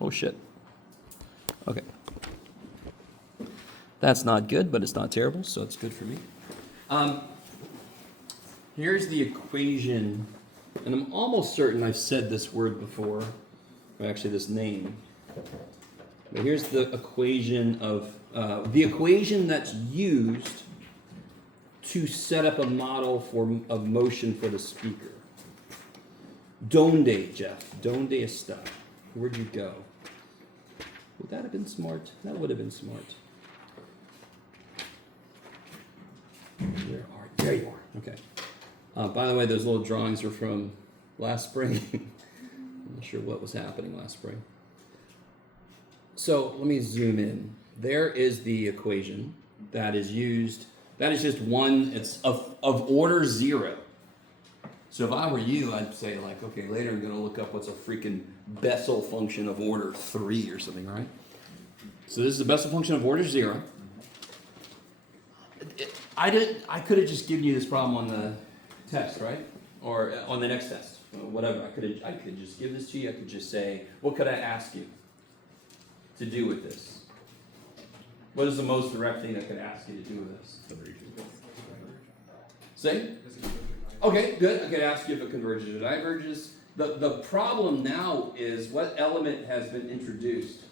Oh shit. Okay. That's not good, but it's not terrible, so it's good for me. Here's the equation, and I'm almost certain I've said this word before, or actually this name. But here's the equation that's used to set up a model of motion for the speaker. Donde, Jeff? Donde está? Where'd you go? Would that have been smart? That would have been smart. There you are. Okay. By the way, those little drawings are from last spring. I'm not sure what was happening last spring. So let me zoom in. There is the equation that is used. That is just one. It's of order 0. So if I were you, I'd say like, okay, later I'm going to look up what's a freaking Bessel function of order 3 or something, right? So this is the Bessel function of order 0. I could have just given you this problem on the test, right? Or on the next test, or whatever. I could just give this to you. I could just say, what could I ask you to do with this? What is the most direct thing I could ask you to do with this? Say? Okay, good. I could ask you if it converges or diverges. The problem now is what element has been introduced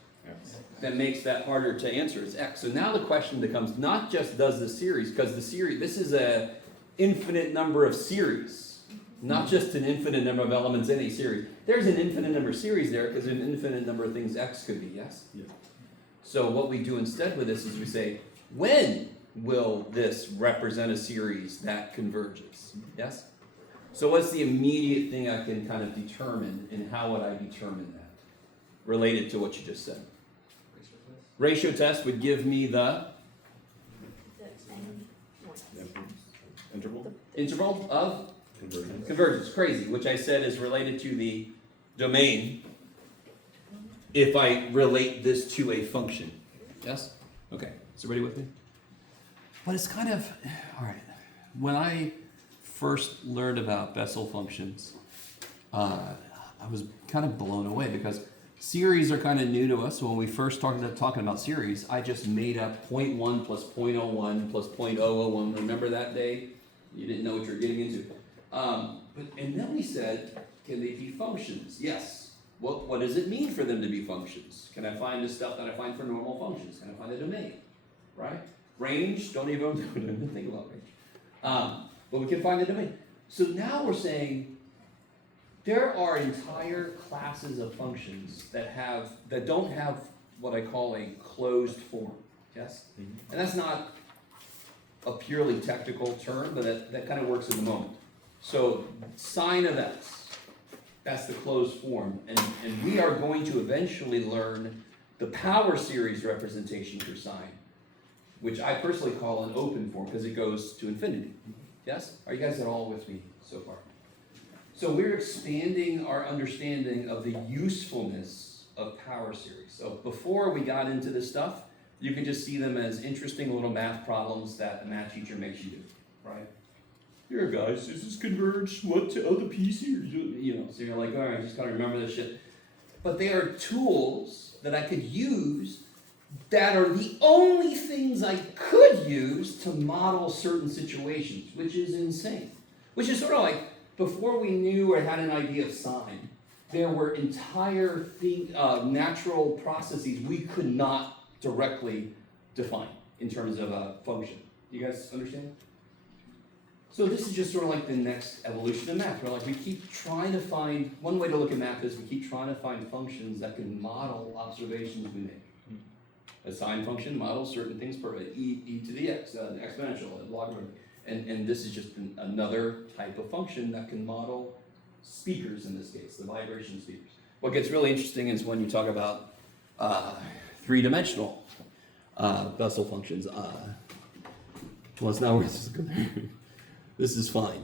that makes that harder to answer is X. So now the question becomes not just does the series, because the series, this is a infinite number of series, not just an infinite number of elements in a series. There's an infinite number of series there because an infinite number of things X could be, yes? Yeah. So what we do instead with this is we say, when will this represent a series that converges? Yes? So what's the immediate thing I can kind of determine, and how would I determine that? Related to what you just said. Ratio test would give me the interval of convergence. Crazy, which I said is related to the domain if I relate this to a function. Yes? Okay. Is everybody with me? But it's kind of, all right. When I first learned about Bessel functions, I was kind of blown away because series are kind of new to us. So when we first started talking about series, I just made up 0.1 plus 0.01 plus 0.001. Remember that day? You didn't know what you were getting into. And then we said, can they be functions? Yes. What does it mean for them to be functions? Can I find the stuff that I find for normal functions? Can I find a domain? Right? Range, don't even think about range. But we can find the domain. So now we're saying there are entire classes of functions that don't have what I call a closed form. Yes? Mm-hmm. And that's not a purely technical term, but that kind of works in the moment. So sine of x, that's the closed form. And we are going to eventually learn the power series representation for sine, which I personally call an open form because it goes to infinity. Yes? Are you guys at all with me so far? So we're expanding our understanding of the usefulness of power series. So before we got into this stuff, you could just see them as interesting little math problems that the math teacher makes you do, right? Here, guys, does this converge what to other P series? You know, so you're like, all right, I just gotta remember this shit. But they are tools that I could use that are the only things I could use to model certain situations, which is insane. Which is sort of like, before we knew or had an idea of sine, there were entire natural processes we could not directly define in terms of a function. Do you guys understand? So this is just sort of like the next evolution of math. Where like we keep trying to find, one way to look at math is we keep trying to find functions that can model observations we make. A sine function models certain things per e to the x, an exponential, a logarithm. And this is just another type of function that can model speakers in this case, the vibration speakers. What gets really interesting is when you talk about three-dimensional Bessel functions. Well, it's not where this is going. This is fine.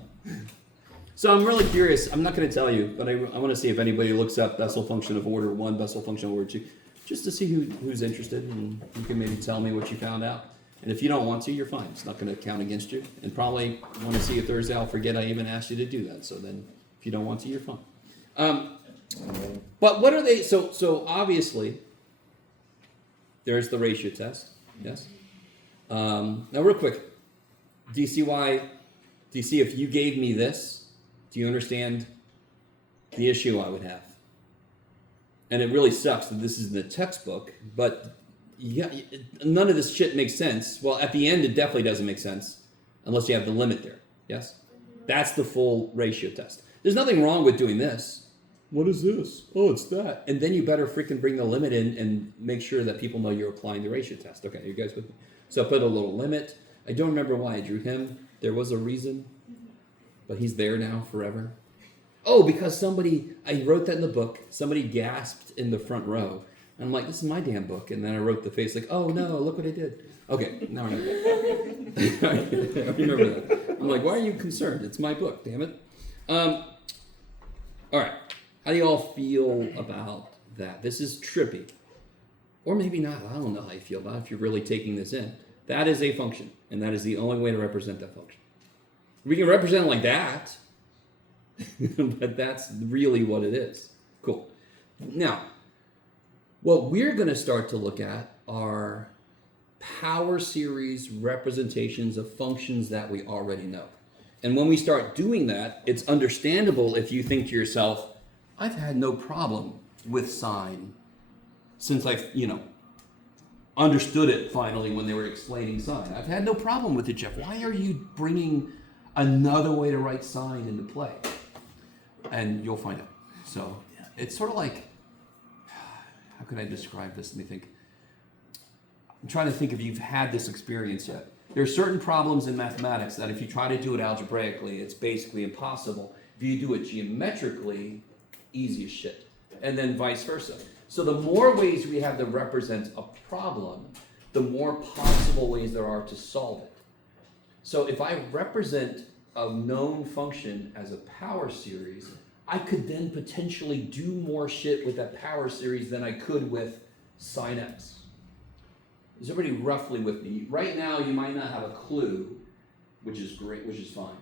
So I'm really curious. I'm not going to tell you, but I want to see if anybody looks up Bessel function of order 1, Bessel function of order 2, just to see who's interested, and you can maybe tell me what you found out. And if you don't want to, you're fine. It's not going to count against you. And probably want to see you Thursday, I'll forget I even asked you to do that. So then if you don't want to, you're fine. But what are they? So obviously, there's the ratio test. Yes. Now, real quick, do you see why? Do you see if you gave me this? Do you understand the issue I would have? And it really sucks that this is in the textbook, but yeah, none of this shit makes sense. Well, at the end, it definitely doesn't make sense unless you have the limit there. Yes? That's the full ratio test. There's nothing wrong with doing this. What is this? Oh, it's that. And then you better freaking bring the limit in and make sure that people know you're applying the ratio test. Okay, you guys with me? So I put a little limit. I don't remember why I drew him. There was a reason, but he's there now forever. Oh, because I wrote that in the book. Somebody gasped in the front row. And I'm like, this is my damn book. And then I wrote the face like, oh no, look what I did. Okay, now I remember. I remember that. I'm like, why are you concerned? It's my book, damn it. All right, how do you all feel about that? This is trippy. Or maybe not. I don't know how you feel about it if you're really taking this in. That is a function, and that is the only way to represent that function. We can represent it like that, but that's really what it is. Cool. Now, what we're going to start to look at are power series representations of functions that we already know. And when we start doing that, it's understandable if you think to yourself, I've had no problem with sine since I've, understood it finally when they were explaining sine. I've had no problem with it, Jeff. Why are you bringing another way to write sine into play? And you'll find out. So it's sort of like, how can I describe this? Let me think. I'm trying to think if you've had this experience yet. There are certain problems in mathematics that if you try to do it algebraically, it's basically impossible. If you do it geometrically, easy as shit. And then vice versa. So the more ways we have to represent a problem, the more possible ways there are to solve it. So if I represent a known function as a power series, I could then potentially do more shit with that power series than I could with sine x. Is everybody roughly with me? Right now, you might not have a clue, which is great, which is fine.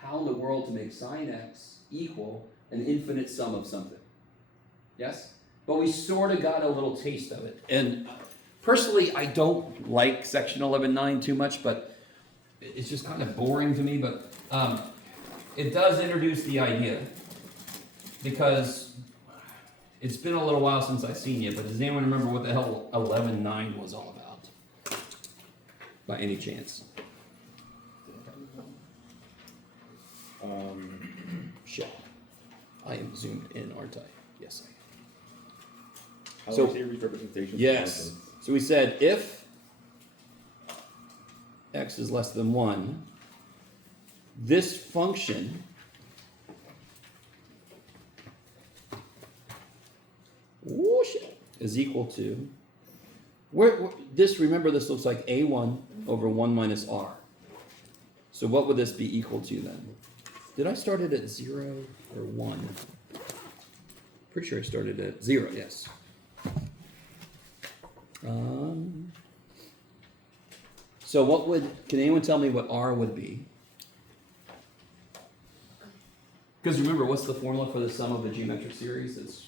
How in the world to make sine x equal an infinite sum of something? Yes? But we sort of got a little taste of it. And personally, I don't like section 11.9 too much, but it's just kind of boring to me. But it does introduce the idea, because it's been a little while since I've seen you, but does anyone remember what the hell 11.9 was all about? By any chance? Shit. I am zoomed in, aren't I? Yes, I am. Power series representation. Yes. So we said if x is less than 1, this function is equal to, remember this looks like a1 over 1 minus r. So what would this be equal to then? Did I start it at 0 or 1? Pretty sure I started at 0, yes. So can anyone tell me what r would be? Because remember, what's the formula for the sum of the geometric series? It's,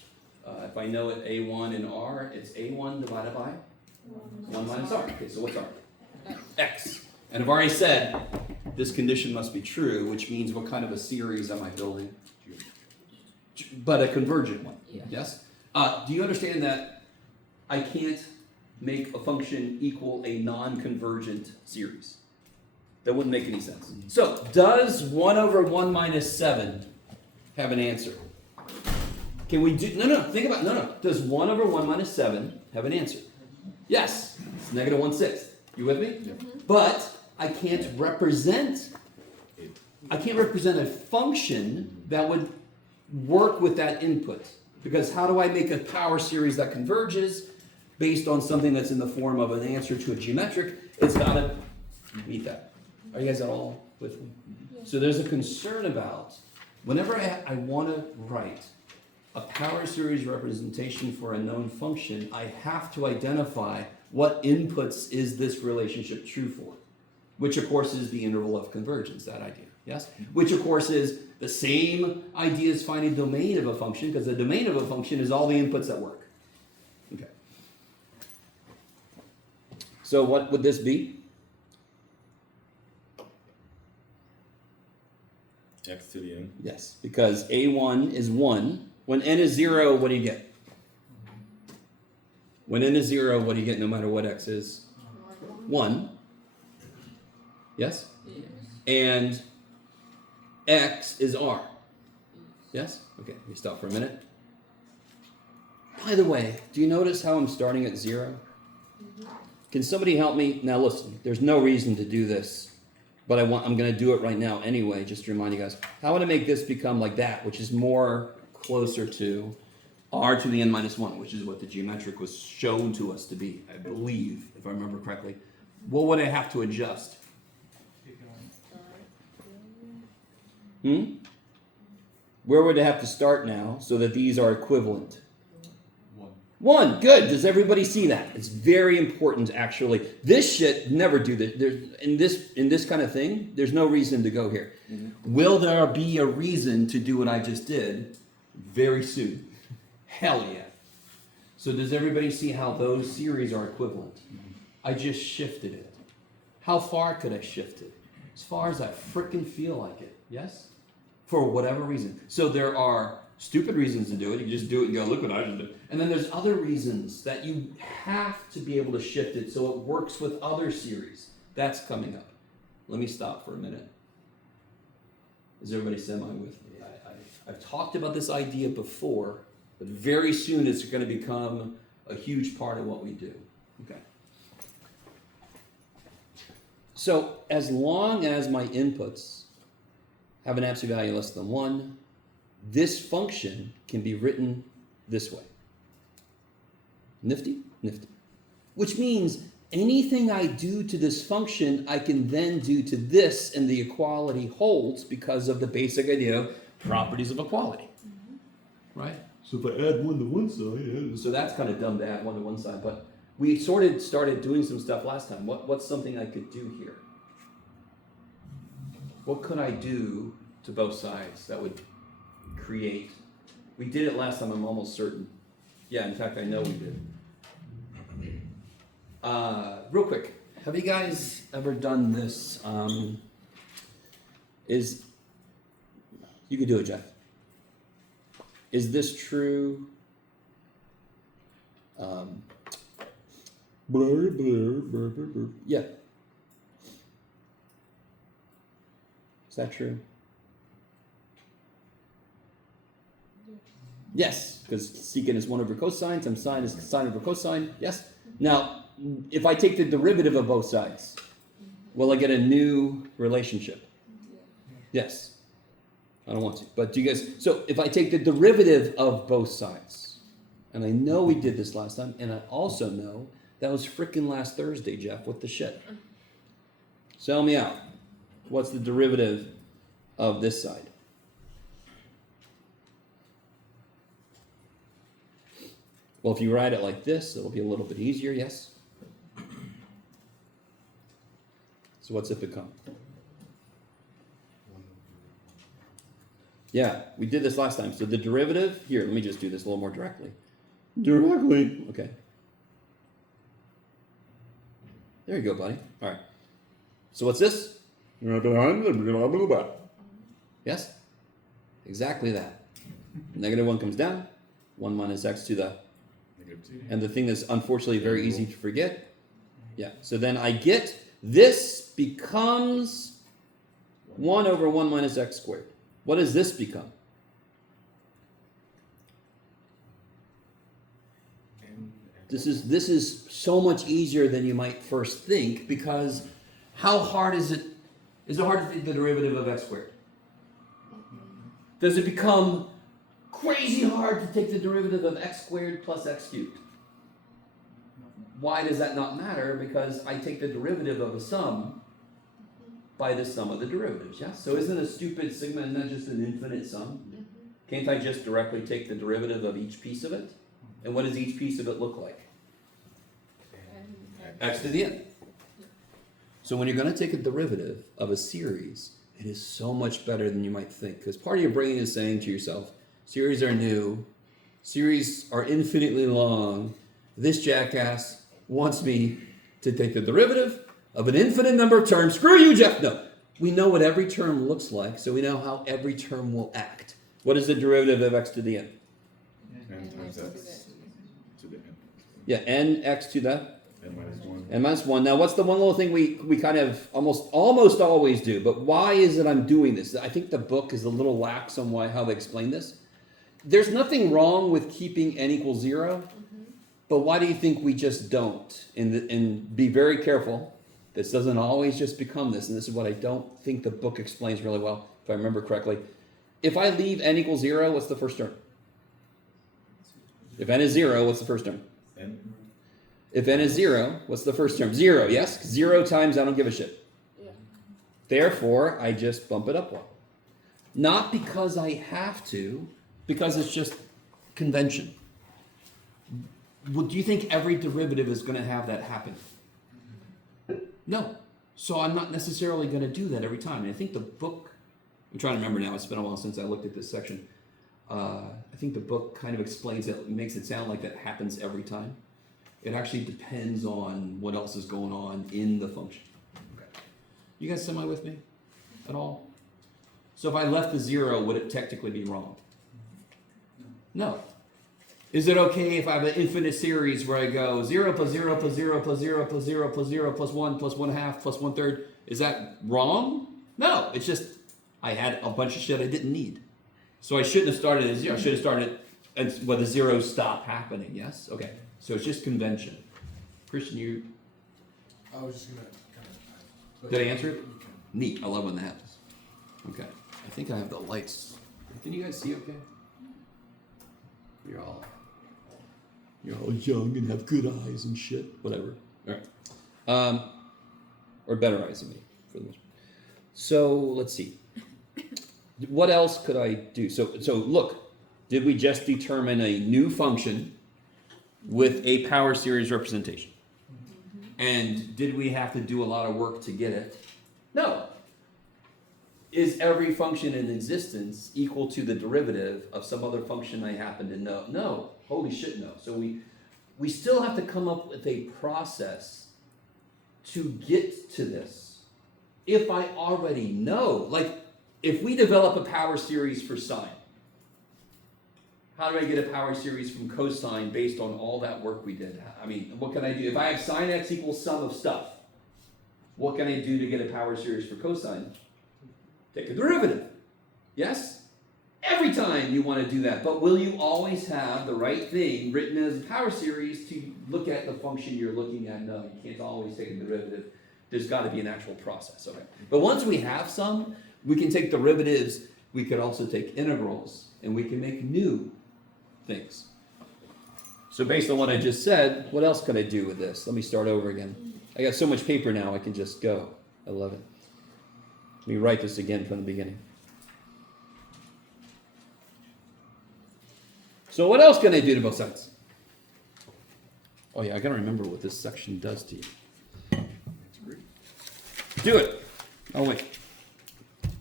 if I know it a1 and r, it's a1 divided by 1 minus r. Okay, so what's r? X. And I've already said this condition must be true, which means what kind of a series am I building? But a convergent one. Yes? Do you understand that I can't make a function equal a non-convergent series? That wouldn't make any sense. So, does 1 over 1 minus 7 have an answer? Can we do, no. Does 1 over 1 minus 7 have an answer? Yes, it's negative 1/6. You with me? Yeah. But I can't represent a function that would work with that input. Because how do I make a power series that converges based on something that's in the form of an answer to a geometric? It's got to meet that. Are you guys at all with me? Yeah. So there's a concern about, whenever I want to write a power series representation for a known function, I have to identify what inputs is this relationship true for, which of course is the interval of convergence, that idea. Yes? Which, of course, is the same idea as finding the domain of a function, because the domain of a function is all the inputs that work. Okay. So what would this be? X to the n. Yes, because a1 is 1. When n is 0, what do you get? When n is 0, what do you get no matter what x is? 1. Yes? And x is r. Yes? Okay, let me stop for a minute. By the way, do you notice how I'm starting at 0? Can somebody help me? Now listen, there's no reason to do this, but I'm going to do it right now anyway, just to remind you guys. How would I make this become like that, which is more closer to r to the n minus 1, which is what the geometric was shown to us to be, I believe, if I remember correctly. What would I have to adjust? Where would I have to start now so that these are equivalent? 1. Good. Does everybody see that? It's very important, actually. This shit, never do this. In this kind of thing, there's no reason to go here. Will there be a reason to do what I just did very soon? Hell yeah. So does everybody see how those series are equivalent? I just shifted it. How far could I shift it? As far as I frickin' feel like it. Yes? For whatever reason. So there are stupid reasons to do it. You just do it and go, look what I just did. And then there's other reasons that you have to be able to shift it so it works with other series. That's coming up. Let me stop for a minute. Is everybody semi with me? I've talked about this idea before, but very soon it's going to become a huge part of what we do. Okay. So as long as my inputs have an absolute value less than 1, this function can be written this way. Nifty? Nifty. Which means anything I do to this function, I can then do to this, and the equality holds because of the basic idea of properties of equality. Right? So if I add 1 to one side, so that's kind of dumb to add 1 to one side, but we sort of started doing some stuff last time. What's something I could do here? What could I do to both sides that would create? We did it last time, I'm almost certain. Yeah, in fact, I know we did. Real quick, have you guys ever done this? You could do it, Jeff. Is this true? Blur, blur, blur, blur, blur. Yeah. Is that true? Yes, because secant is 1 over cosine times sine is sine over cosine. Yes? Now, if I take the derivative of both sides, will I get a new relationship? Yes. I don't want to. But do you guys... So, if I take the derivative of both sides, and I know we did this last time, and I also know that was frickin' last Thursday, Jeff. What the shit? Sell me out. What's the derivative of this side? Well, if you write it like this, it'll be a little bit easier, yes? So what's it become? Yeah, we did this last time. So the derivative, here, let me just do this a little more directly. Directly. Okay. There you go, buddy. All right. So what's this? Yes? Exactly that. Negative 1 comes down. 1 minus x to the... And the thing that's unfortunately very easy to forget. Yeah. So then I get this becomes 1 over 1 minus x squared. What does this become? This is so much easier than you might first think, because how hard is it? Is it hard to take the derivative of x squared? Does it become crazy hard to take the derivative of x squared plus x cubed? Why does that not matter? Because I take the derivative of a sum by the sum of the derivatives, yeah? So isn't a stupid sigma, isn't that just an infinite sum? Can't I just directly take the derivative of each piece of it? And what does each piece of it look like? X to the n. So when you're going to take a derivative of a series, It is so much better than you might think, because part of your brain is saying to yourself, series are new, series are infinitely long. This jackass wants me to take the derivative of an infinite number of terms. Screw you, Jeff. No. We know what every term looks like, so we know how every term will act. What is the derivative of x to the n? N times x to the n. Yeah, n x to the N minus 1. n minus 1. Now, what's the one little thing we kind of almost always do? But why is it I'm doing this? I think the book is a little lax on how they explain this. There's nothing wrong with keeping n equals 0, but why do you think we just don't? And be very careful. This doesn't always just become this, and this is what I don't think the book explains really well, if I remember correctly. If I leave n equals 0, what's the first term? If n is 0, what's the first term? N. If n is 0, what's the first term? 0, yes? 0 times I don't give a shit. Yeah. Therefore, I just bump it up one. Not because I have to, because it's just convention. Well, do you think every derivative is going to have that happen? No. So I'm not necessarily going to do that every time. And I think the book, I'm trying to remember now, it's been a while since I looked at this section. I think the book kind of explains it, makes it sound like that happens every time. It actually depends on what else is going on in the function. Okay. You guys semi with me at all? So if I left the 0, would it technically be wrong? No. Is it okay if I have an infinite series where I go 0 plus 0 plus 0 plus 0 plus 0 plus 0 plus 1 plus 1/2 plus 1/3? Is that wrong? No. It's just I had a bunch of shit I didn't need. So I shouldn't have started at 0. I should have started and where the zeros stop happening. Yes? Okay. So it's just convention. Christian, you I was just gonna kind of. did I answer it? Neat. I love when that happens. Okay. I think I have the lights. Can you guys see okay? You're all young and have good eyes and shit. Whatever. All right. Or better eyes than me, for the most part. So let's see. What else could I do? So look, did we just determine a new function with a power series representation? And did we have to do a lot of work to get it? No. Is every function in existence equal to the derivative of some other function I happen to know? No. Holy shit, no. So we still have to come up with a process to get to this. If I already know, like if we develop a power series for sine, how do I get a power series from cosine based on all that work we did? I mean, what can I do? If I have sine x equals sum of stuff, what can I do to get a power series for cosine? Take a derivative. Yes? Every time you want to do that. But will you always have the right thing written as a power series to look at the function you're looking at? No, you can't always take a derivative. There's got to be an actual process. Okay. But once we have some, we can take derivatives. We could also take integrals. And we can make new things. So based on what I just said, what else could I do with this? Let me start over again. I got so much paper now, I can just go. I love it. Let me write this again from the beginning. So what else can I do to both sides? Oh yeah, I gotta remember what this section does to you. Do it. Oh wait.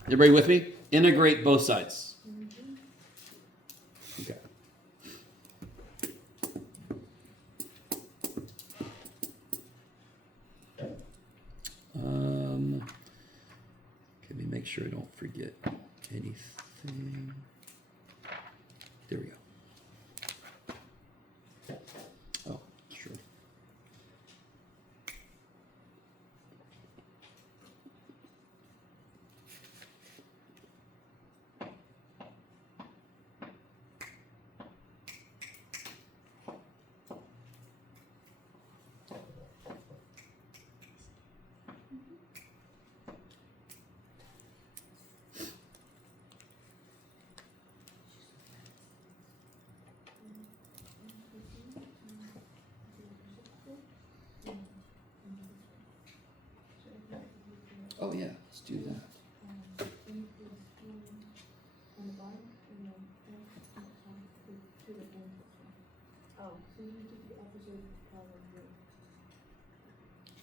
Everybody with me? Integrate both sides. Okay. Let me make sure I don't forget anything. There we go. Oh, sure. Oh yeah, let's do that.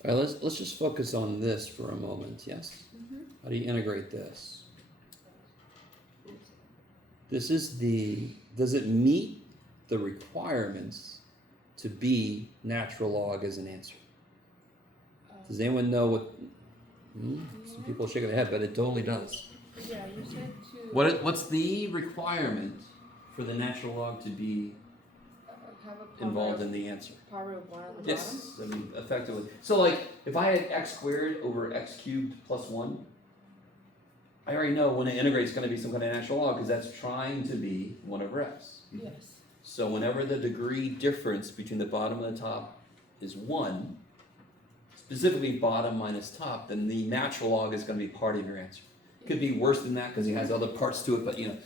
All right, let's just focus on this for a moment, yes? How do you integrate this? This is does it meet the requirements to be natural log as an answer? Does anyone know what? Some people are shaking their head, but it totally does. Yeah, you said to What's the requirement for the natural log to be have a power involved of, in the answer? power of 1 on the Yes, I mean, effectively. So, like, if I had x squared over x cubed plus 1, I already know when it integrates, it's going to be some kind of natural log because that's trying to be 1 over x. bottom? Yes. So, whenever the degree difference between the bottom and the top is 1, specifically bottom minus top, then the natural log is going to be part of your answer. It could be worse than that because it has other parts to it, but you know.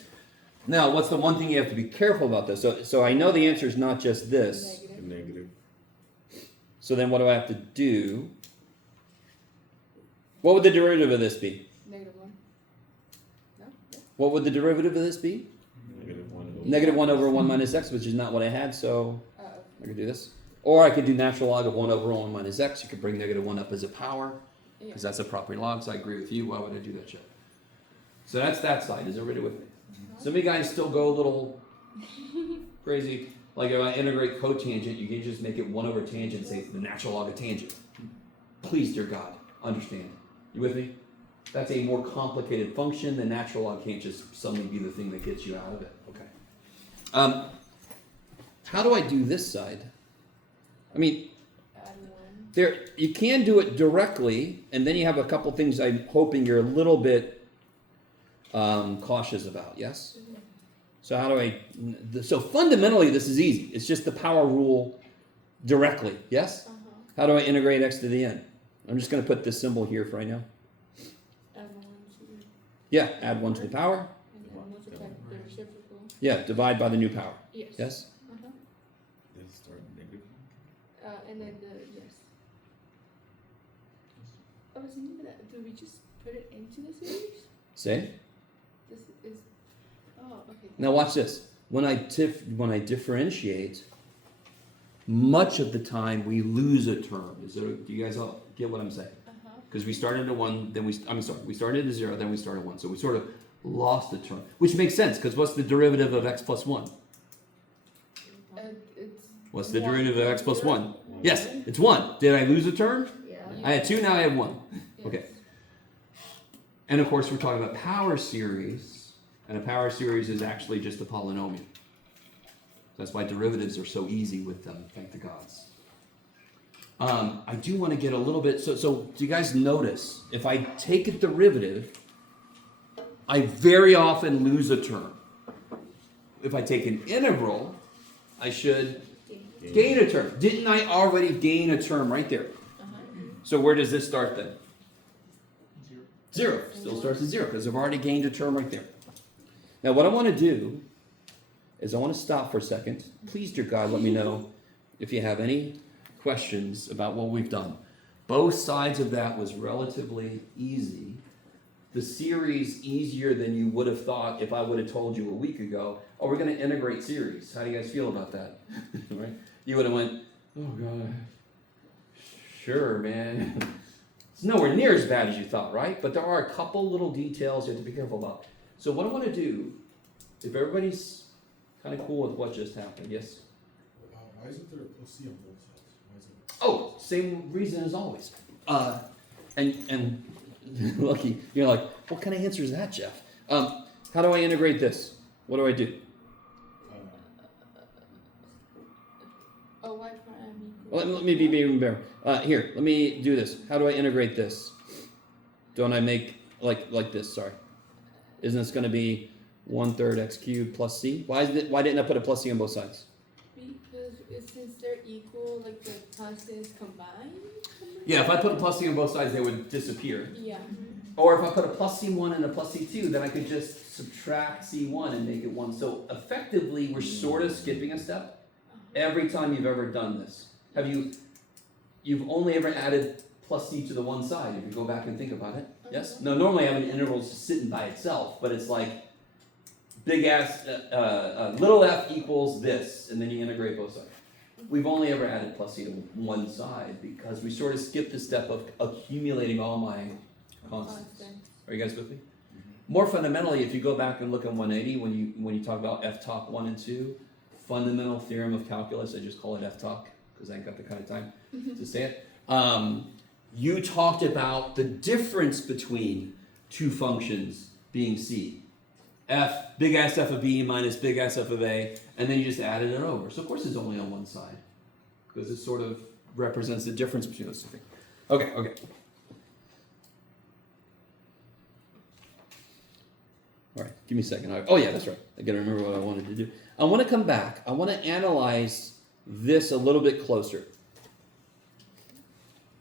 Now, what's the one thing you have to be careful about this? So I know the answer is not just this. The Negative. negative. So then what do I have to do? What would the derivative of this be? Negative 1. No? Yeah. What would the derivative of this be? Negative 1 over. Negative 1 over 1 minus x, which is not what I had, so Okay. I could do this. Or I could do natural log of 1 over 1 minus x. You could bring negative 1 up as a power, Yeah. because that's a property log, so I agree with you. Why would I do that shit? So that's that side. Is everybody with me? Some of you guys still go a little crazy. Like if I integrate cotangent, you can just make it 1 over tangent and say it's the natural log of tangent. Please, dear God, understand. You with me? That's a more complicated function. The natural log can't just suddenly be the thing that gets you out of it. Okay. How do I do this side? I mean, Add 1. there you can do it directly, and then you have a couple things I'm hoping you're a little bit cautious about. Yes. So how do I? So fundamentally, this is easy. It's just the power rule directly. Yes. How do I integrate x to the n? I'm just going to put this symbol here for right now. Add 1 to. Yeah, add 1 to the power. And then multiply the reciprocal. Yeah, divide by the new power. Yes. Yes. Then start negative. And then the. Yes. I was thinking that. Do we just put it into the series? Say. This is. Oh, okay. Now watch this. When I differentiate, much of the time we lose a term. Do you guys all get what I'm saying? Because we started at 1, then we started at 0, then we started 1. So we sort of lost a term, which makes sense because what's the derivative of x plus 1? It's. What's the 1 derivative of x plus 1? 1. Yes, it's 1. Did I lose a term? Yeah. I had 2, now I have 1. Yes. Okay. And of course, we're talking about power series, and a power series is actually just a polynomial. That's why derivatives are so easy with them, thank the gods. I do want to get a little bit, so do you guys notice, if I take a derivative, I very often lose a term. If I take an integral, I should gain a term. Didn't I already gain a term right there? So where does this start then? 0. Still starts at 0 because I've already gained a term right there. Now what I want to do is I want to stop for a second. Please, dear God, let me know if you have any questions about what we've done. Both sides of that was relatively easy. The series easier than you would have thought if I would have told you a week ago, oh, we're going to integrate series. How do you guys feel about that? Right? You would have went, oh God, sure, man. It's nowhere near as bad as you thought, right? But there are a couple little details you have to be careful about. So what I want to do, if everybody's kind of cool with what just happened, yes? Why isn't there a plus C on both sides? Why is it? Oh, same reason as always. And lucky, you're like, what kind of answer is that, Jeff? How do I integrate this? What do I do? Oh, y prime equals. Well, let me be even better. Here, let me do this. How do I integrate this? Don't I make like this? Sorry, isn't this going to be 1/3 x cubed plus c? Why didn't I put a plus c on both sides? Because since they're equal, like the constants combined. Yeah, if I put a plus c on both sides, they would disappear. Yeah. Or if I put a plus c1 and a plus c2, then I could just subtract c1 and make it 1. So effectively, we're sort of skipping a step every time you've ever done this. You've only ever added plus c to the one side, if you go back and think about it. Yes? No, normally I have an integral just sitting by itself, but it's like big ass, little f equals this, and then you integrate both sides. We've only ever added plus c to one side because we sort of skipped the step of accumulating all my constants. Are you guys with me? More fundamentally, if you go back and look at 180, when you talk about f-talk 1 and 2, fundamental theorem of calculus, I just call it f-talk because I ain't got the kind of time to say it. You talked about the difference between two functions being c. F, big ass f of b minus big ass f of a, and then you just added it over. So of course it's only on one side because it sort of represents the difference between those two things. Okay. All right, give me a second. Oh yeah, that's right. I gotta remember what I wanted to do. I want to come back. I want to analyze this a little bit closer.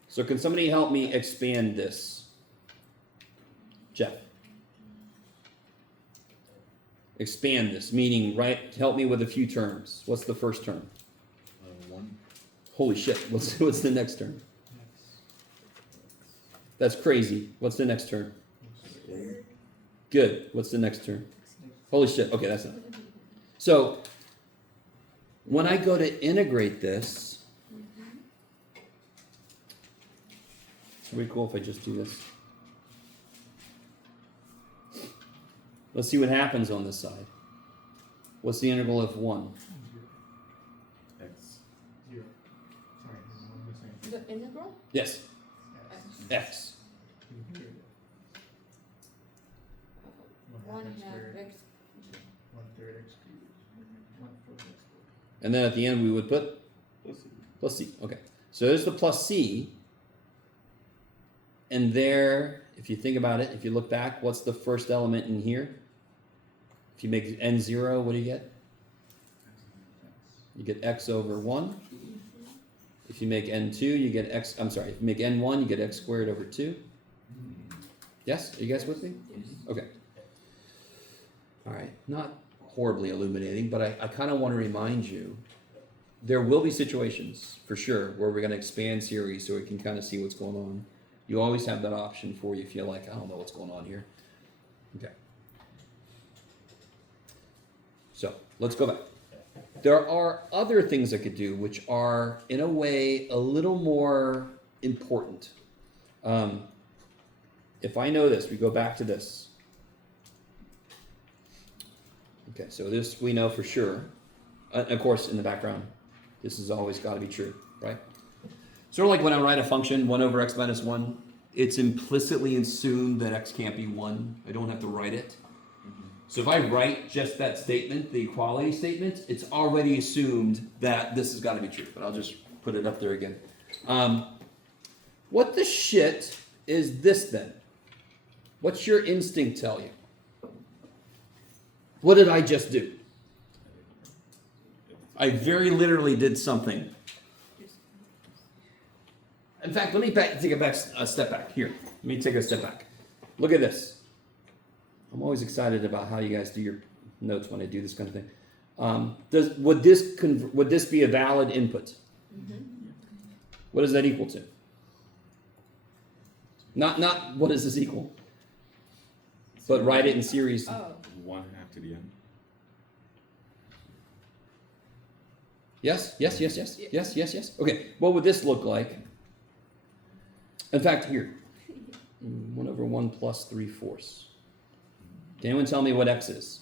So can somebody help me expand this? Jeff. Expand this, meaning, right, help me with a few terms. What's the first term? 1. Holy shit, what's the next term? That's crazy. What's the next term? Good. What's the next term? Holy shit. Okay, that's enough. So, when I go to integrate this, it's pretty cool if I just do this. Let's see what happens on this side. What's the integral of 1? X. 0. Sorry, there's one missing. The integral? Yes, X. x. One half x. 1/3 x cubed. 1/4 x squared. And then at the end we would put plus c. Okay, so there's the plus c. And there, if you think about it, if you look back, what's the first element in here? If you make n 0, what do you get? You get x over 1. If you make n2, you get x, I'm sorry, if you make n1, you get x squared over 2. Yes? Are you guys with me? Okay. All right. Not horribly illuminating, but I kind of want to remind you, there will be situations, for sure, where we're going to expand series so we can kind of see what's going on. You always have that option for you if you're like, I don't know what's going on here. Okay. So, let's go back. There are other things I could do which are, in a way, a little more important. If I know this, we go back to this. Okay, so this we know for sure. Of course, in the background, this has always got to be true, right? Sort of like when I write a function, 1 over x minus 1, it's implicitly assumed that x can't be 1. I don't have to write it. So if I write just that statement, the equality statement, it's already assumed that this has got to be true. But I'll just put it up there again. What the shit is this then? What's your instinct tell you? What did I just do? I very literally did something. In fact, let me take a step back. Here, let me take a step back. Look at this. I'm always excited about how you guys do your notes when I do this kind of thing. Would this be a valid input? Mm-hmm. What does that equal to? Not what does this equal? But write it in series. 1/2 to the n. Yes. Okay, what would this look like? In fact, here. 1 over 1 plus 3/4. Can anyone tell me what x is?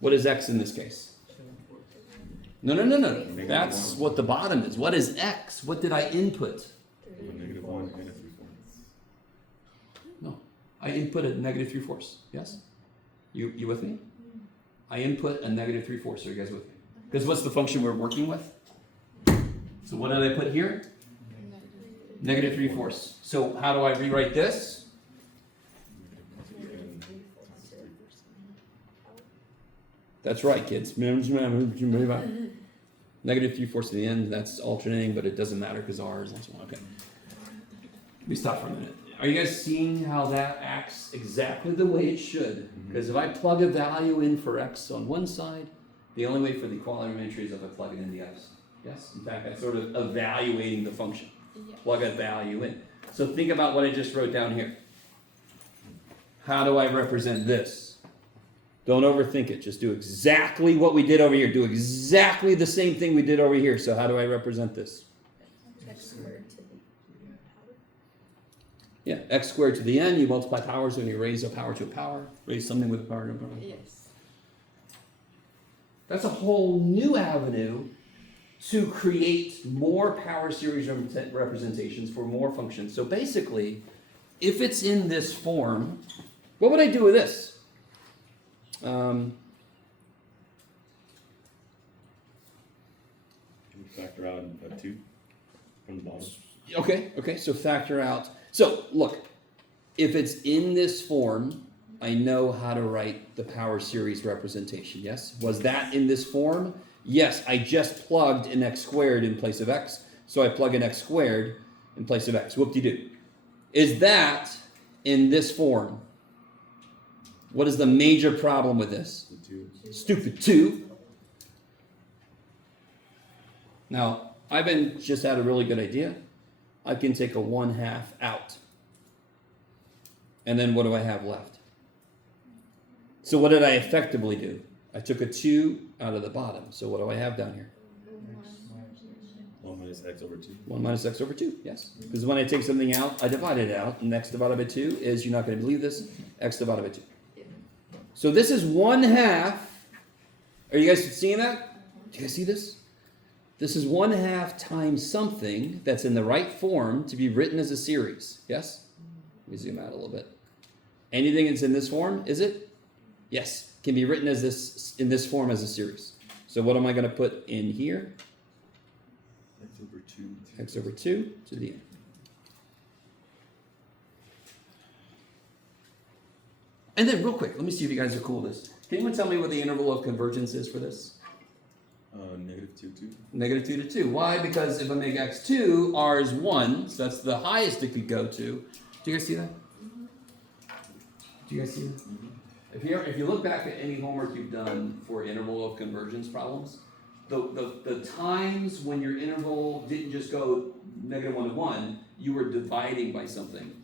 What is x in this case? No. That's what the bottom is. What is x? What did I input? A -1 and a 3/4. No. I input a negative 3/4. Yes? You with me? I input a negative 3/4. Are you guys with me? Because what's the function we're working with? So what did I put here? Negative 3/4. So how do I rewrite this? That's right, kids. Negative 3/4 to the end. That's alternating, but it doesn't matter because R is also one. Okay. Let me stop for a minute. Are you guys seeing how that acts exactly the way it should? Because if I plug a value in for x on one side, the only way for the equality elementary is if I plug it in the other side. Yes? In fact, I'm sort of evaluating the function. Yeah. Plug a value in. So think about what I just wrote down here. How do I represent this? Don't overthink it. Just do exactly what we did over here. Do exactly the same thing we did over here. So how do I represent this? X squared to the power. Yeah, x squared to the n, you multiply powers when you raise a power to a power, raise something with a power to a power. Yes. That's a whole new avenue to create more power series representations for more functions. So basically, if it's in this form, what would I do with this? Factor out a 2 from the bottom. Okay, so factor out. So look, if it's in this form, I know how to write the power series representation, yes? Was that in this form? Yes, I just plugged an x squared in place of x, so I plug an x squared in place of x. Whoop-de-doo. Is that in this form? What is the major problem with this? The 2. Stupid 2. Now, I've been just had a really good idea. I can take a 1/2 out. And then what do I have left? So what did I effectively do? I took a 2 out of the bottom. So what do I have down here? 1 minus x over 2. 1 minus x over 2, yes. Because when I take something out, I divide it out. And x divided by 2 is, you're not going to believe this, x divided by 2. So this is 1/2. Are you guys seeing that? Do you guys see this? This is 1/2 times something that's in the right form to be written as a series. Yes? Let me zoom out a little bit. Anything that's in this form, is it? Yes. Can be written as this in this form as a series. So what am I going to put in here? X over 2. X over 2 to the end. And then real quick, let me see if you guys are cool with this. Can anyone tell me what the interval of convergence is for this? Negative 2, 2. Negative 2 to 2. Why? Because if I make x 2, r is 1, so that's the highest it could go to. Do you guys see that? Do you guys see that? If you look back at any homework you've done for interval of convergence problems, the times when your interval didn't just go -1 to 1, you were dividing by something.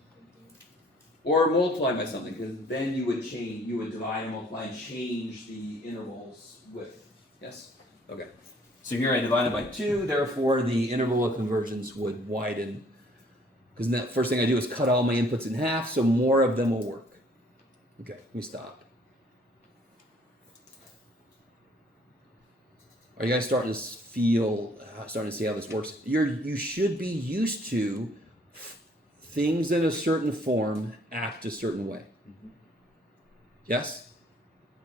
Or multiply by something, because then you would change, you would divide and multiply and change the intervals with. Yes? Okay. So here I divided by 2, therefore the interval of convergence would widen. Because the first thing I do is cut all my inputs in half, so more of them will work. Okay, let me stop. Are you guys starting to starting to see how this works? You should be used to things in a certain form act a certain way. Yes?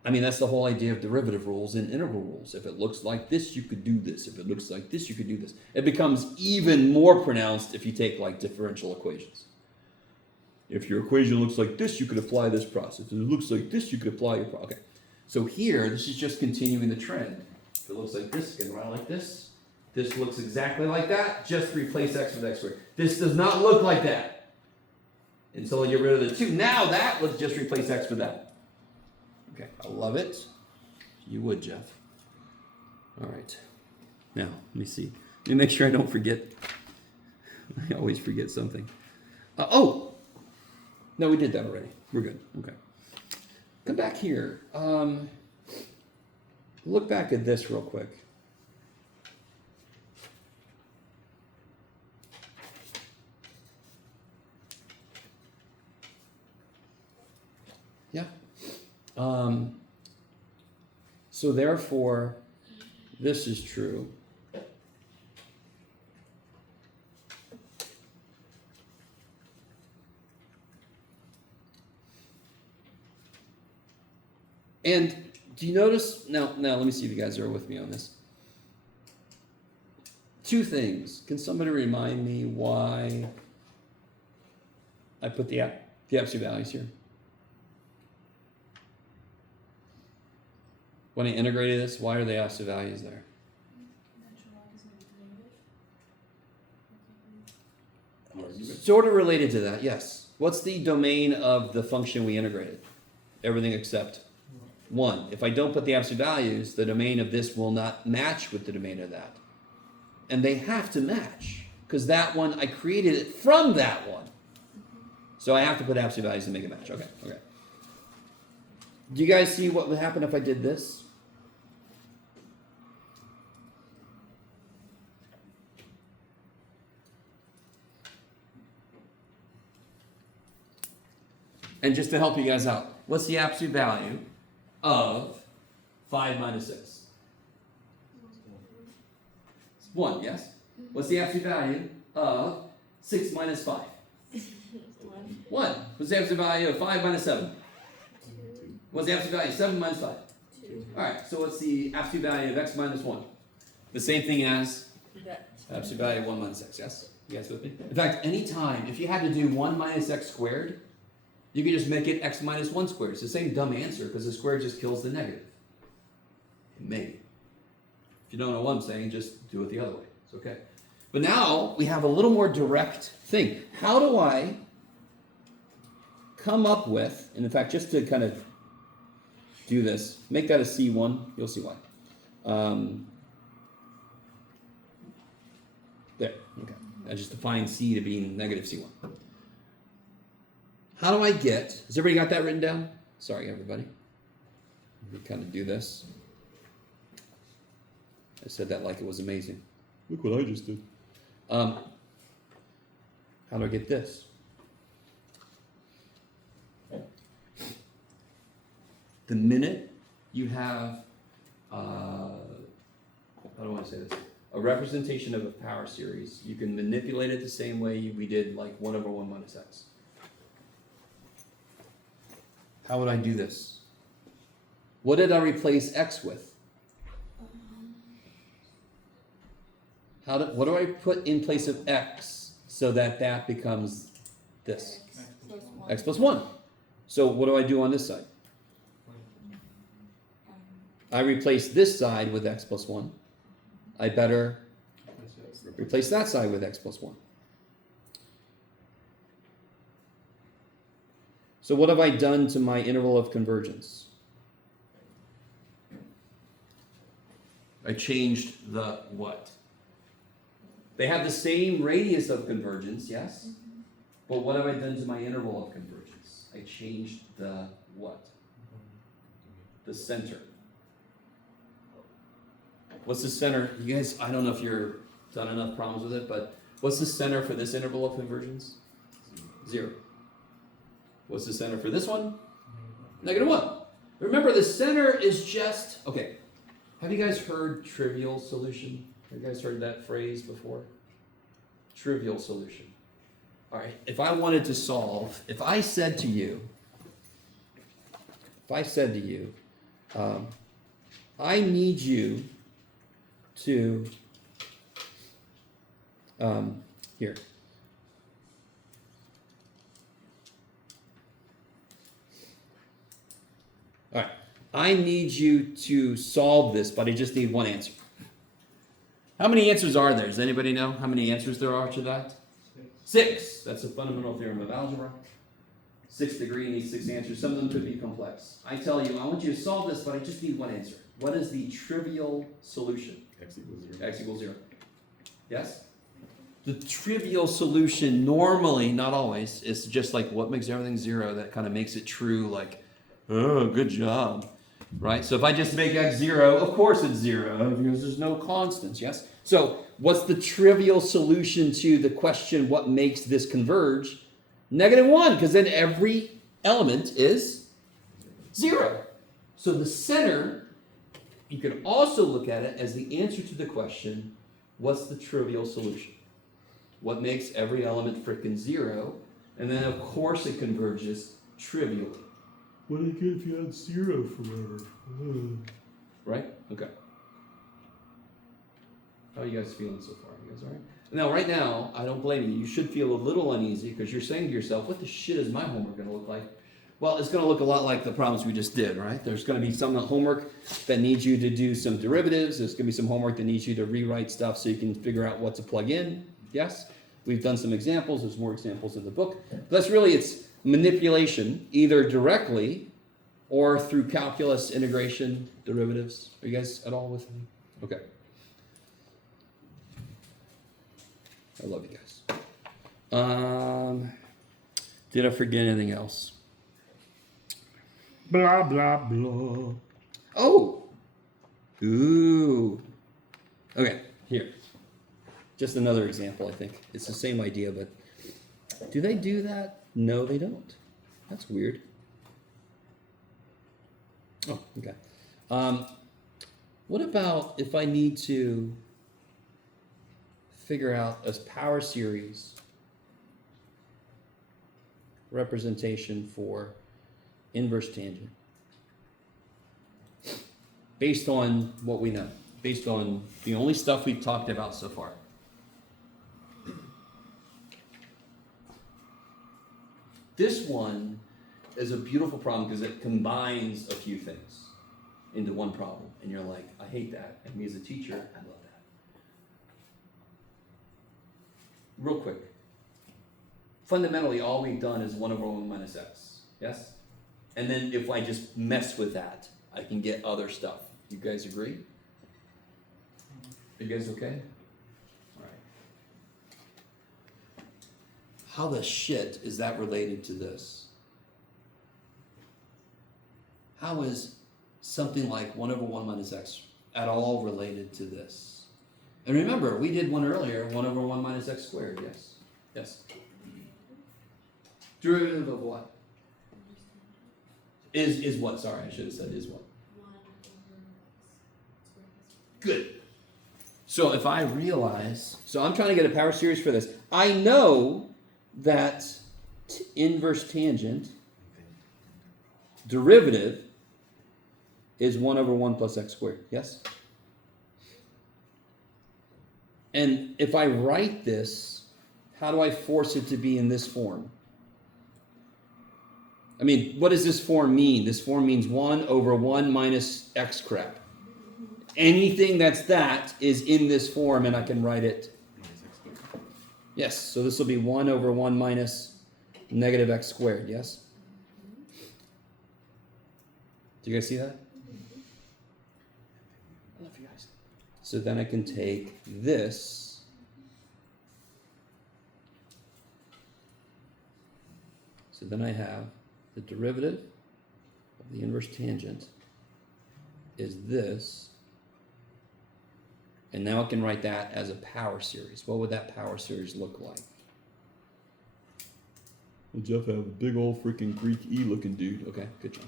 I mean, that's the whole idea of derivative rules and integral rules. If it looks like this, you could do this. If it looks like this, you could do this. It becomes even more pronounced if you take like differential equations. If your equation looks like this, you could apply this process. If it looks like this, you could apply your process. Okay. So here, this is just continuing the trend. If it looks like this, it's going to run like this. This looks exactly like that. Just replace x with x squared. This does not look like that. Until I get rid of the 2. Now that, let's just replace x with that. Okay, I love it. You would, Jeff. All right. Now, let me see. Let me make sure I don't forget. I always forget something. Oh! No, we did that already. We're good. Okay. Come back here. Look back at this real quick. Yeah. So therefore, this is true. And do you notice, now let me see if you guys are with me on this. 2 things. Can somebody remind me why I put the absolute values here? When I integrated this, why are the absolute values there? Sort of related to that, yes. What's the domain of the function we integrated? Everything except 1. If I don't put the absolute values, the domain of this will not match with the domain of that. And they have to match, because that one, I created it from that one. So I have to put absolute values to make it match. Okay. Do you guys see what would happen if I did this? And just to help you guys out, what's the absolute value of 5 minus 6? It's 1, yes? What's the absolute value of 6 minus 5? 1. What's the absolute value of 5 minus 7? What's the absolute value of 7 minus 5? 2. Alright, so what's the absolute value of x minus 1? The same thing as That. absolute value of 1 minus x, yes? You guys with me? In fact, anytime, if you had to do 1 minus x squared, you can just make it x minus 1 squared. It's the same dumb answer because the square just kills the negative. Maybe. If you don't know what I'm saying, just do it the other way. It's okay. But now we have a little more direct thing. How do I come up with, and in fact, just to kind of do this, make that a C1, you'll see why. There, okay. I just define C to be negative C1. How do I get, has everybody got that written down? Sorry, everybody. We kind of do this. I said that like it was amazing. Look what I just did. How do I get this? The minute you have, how do I want to say this? A representation of a power series, you can manipulate it the same way we did like 1 over 1 minus x. How would I do this? What did I replace x with? What do I put in place of x so that that becomes this? Plus 1. X plus 1. So what do I do on this side? I replace this side with x plus 1. I better replace that side with x plus 1. So what have I done to my interval of convergence? I changed the what? They have the same radius of convergence, yes? But what have I done to my interval of convergence? I changed the what? The center. What's the center? You guys, I don't know if you're done enough problems with it, but what's the center for this interval of convergence? 0. What's the center for this one? Negative 1. Remember, the center is just, okay, have you guys heard trivial solution? Have you guys heard that phrase before? Trivial solution. All right, if I wanted to solve, if I said to you, I need you to, here. All right, I need you to solve this, but I just need one answer. How many answers are there? Does anybody know how many answers there are to that? 6. That's a fundamental theorem of algebra. 6th degree needs 6 answers. Some of them could be complex. I tell you, I want you to solve this, but I just need one answer. What is the trivial solution? X equals 0. X equals 0. Yes? The trivial solution normally, not always, is just like what makes everything 0 that kind of makes it true, like, oh, good job. Right? So if I just make x 0, of course it's 0 because there's no constants, yes? So what's the trivial solution to the question, what makes this converge? Negative 1, because then every element is 0. So the center, you can also look at it as the answer to the question, what's the trivial solution? What makes every element frickin' 0? And then of course it converges trivially. What do you get if you had 0 forever? Right? Okay. How are you guys feeling so far? You guys all right? Now, right now, I don't blame you. You should feel a little uneasy because you're saying to yourself, what the shit is my homework going to look like? Well, it's going to look a lot like the problems we just did, right? There's going to be some homework that needs you to do some derivatives. There's going to be some homework that needs you to rewrite stuff so you can figure out what to plug in. Yes? We've done some examples. There's more examples in the book. But that's really, it's manipulation, either directly or through calculus, integration, derivatives. Are you guys at all with me? Okay. I love you guys. Did I forget anything else? Blah, blah, blah. Oh! Ooh. Okay, here. Just another example, I think. It's the same idea, but do they do that? No, they don't. That's weird. Oh, okay. What about if I need to figure out a power series representation for inverse tangent? Based on what we know. Based on the only stuff we've talked about so far. This one is a beautiful problem because it combines a few things into one problem. And you're like, I hate that. And me as a teacher, I love that. Real quick. Fundamentally, all we've done is 1 over 1 minus x. Yes? And then if I just mess with that, I can get other stuff. You guys agree? Are you guys okay? All right. How the shit is that related to this? How is something like 1 over 1 minus x at all related to this? And remember, we did one earlier, 1 over 1 minus x squared, yes? Yes. Derivative of what? Is what? Sorry, I should have said is what. Good. So if I realize, so I'm trying to get a power series for this. I know that inverse tangent derivative is 1 over 1 plus x squared. Yes? And if I write this, how do I force it to be in this form? I mean, what does this form mean? This form means 1 over 1 minus x crap. Anything that's that is in this form, and I can write it. Yes, so this will be 1 over 1 minus negative x squared, yes? Do you guys see that? I love you guys. So then I can take this. So then I have the derivative of the inverse tangent is this. And now I can write that as a power series. What would that power series look like? Well, Jeff have a big old freaking Greek E looking dude. Okay, good job.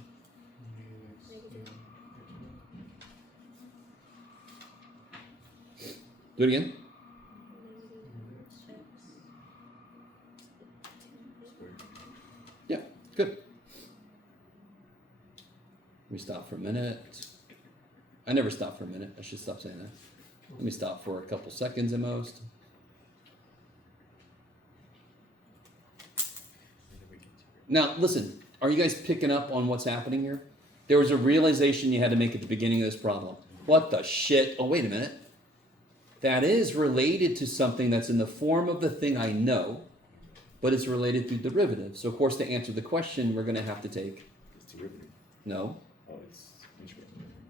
Do it again. Yeah, good. Let me stop for a minute. I never stop for a minute. I should stop saying that. Let me stop for a couple seconds at most. Now, listen, are you guys picking up on what's happening here? There was a realization you had to make at the beginning of this problem. What the shit? Oh, wait a minute. That is related to something that's in the form of the thing I know, but it's related to derivative. So, of course, to answer the question, we're going to have to take... It's derivative. No. Oh, it's integral.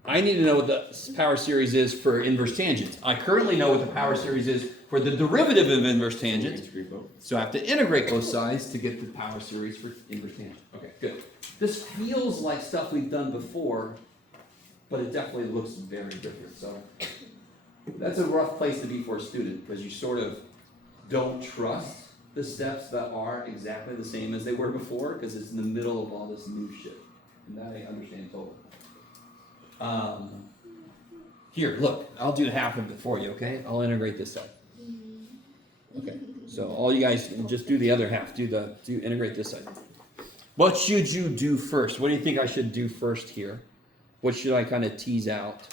I need to know what the power series is for inverse tangent. I currently know what the power series is for the derivative of inverse tangent. Integrate both. So I have to integrate both sides to get the power series for inverse tangent. Okay, good. This feels like stuff we've done before, but it definitely looks very different. So that's a rough place to be for a student because you sort of don't trust the steps that are exactly the same as they were before because it's in the middle of all this new shit. And that I understand totally. Here, look, I'll do half of it for you, okay? I'll integrate this side. Okay, so all you guys just do the other half. Integrate this side. What should you do first? What do you think I should do first here? What should I kind of tease out?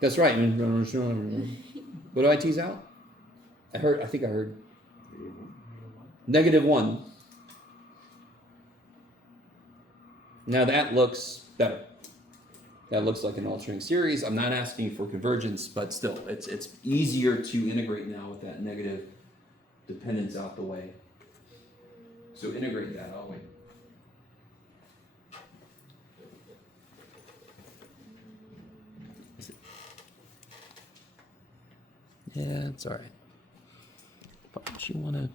That's right. What do I tease out? I think I heard. -1. Now that looks better. That looks like an altering series. I'm not asking for convergence, but still, it's easier to integrate now with that negative dependence out the way. So integrate that, I'll wait. Yeah, it's all right. But don't you want to...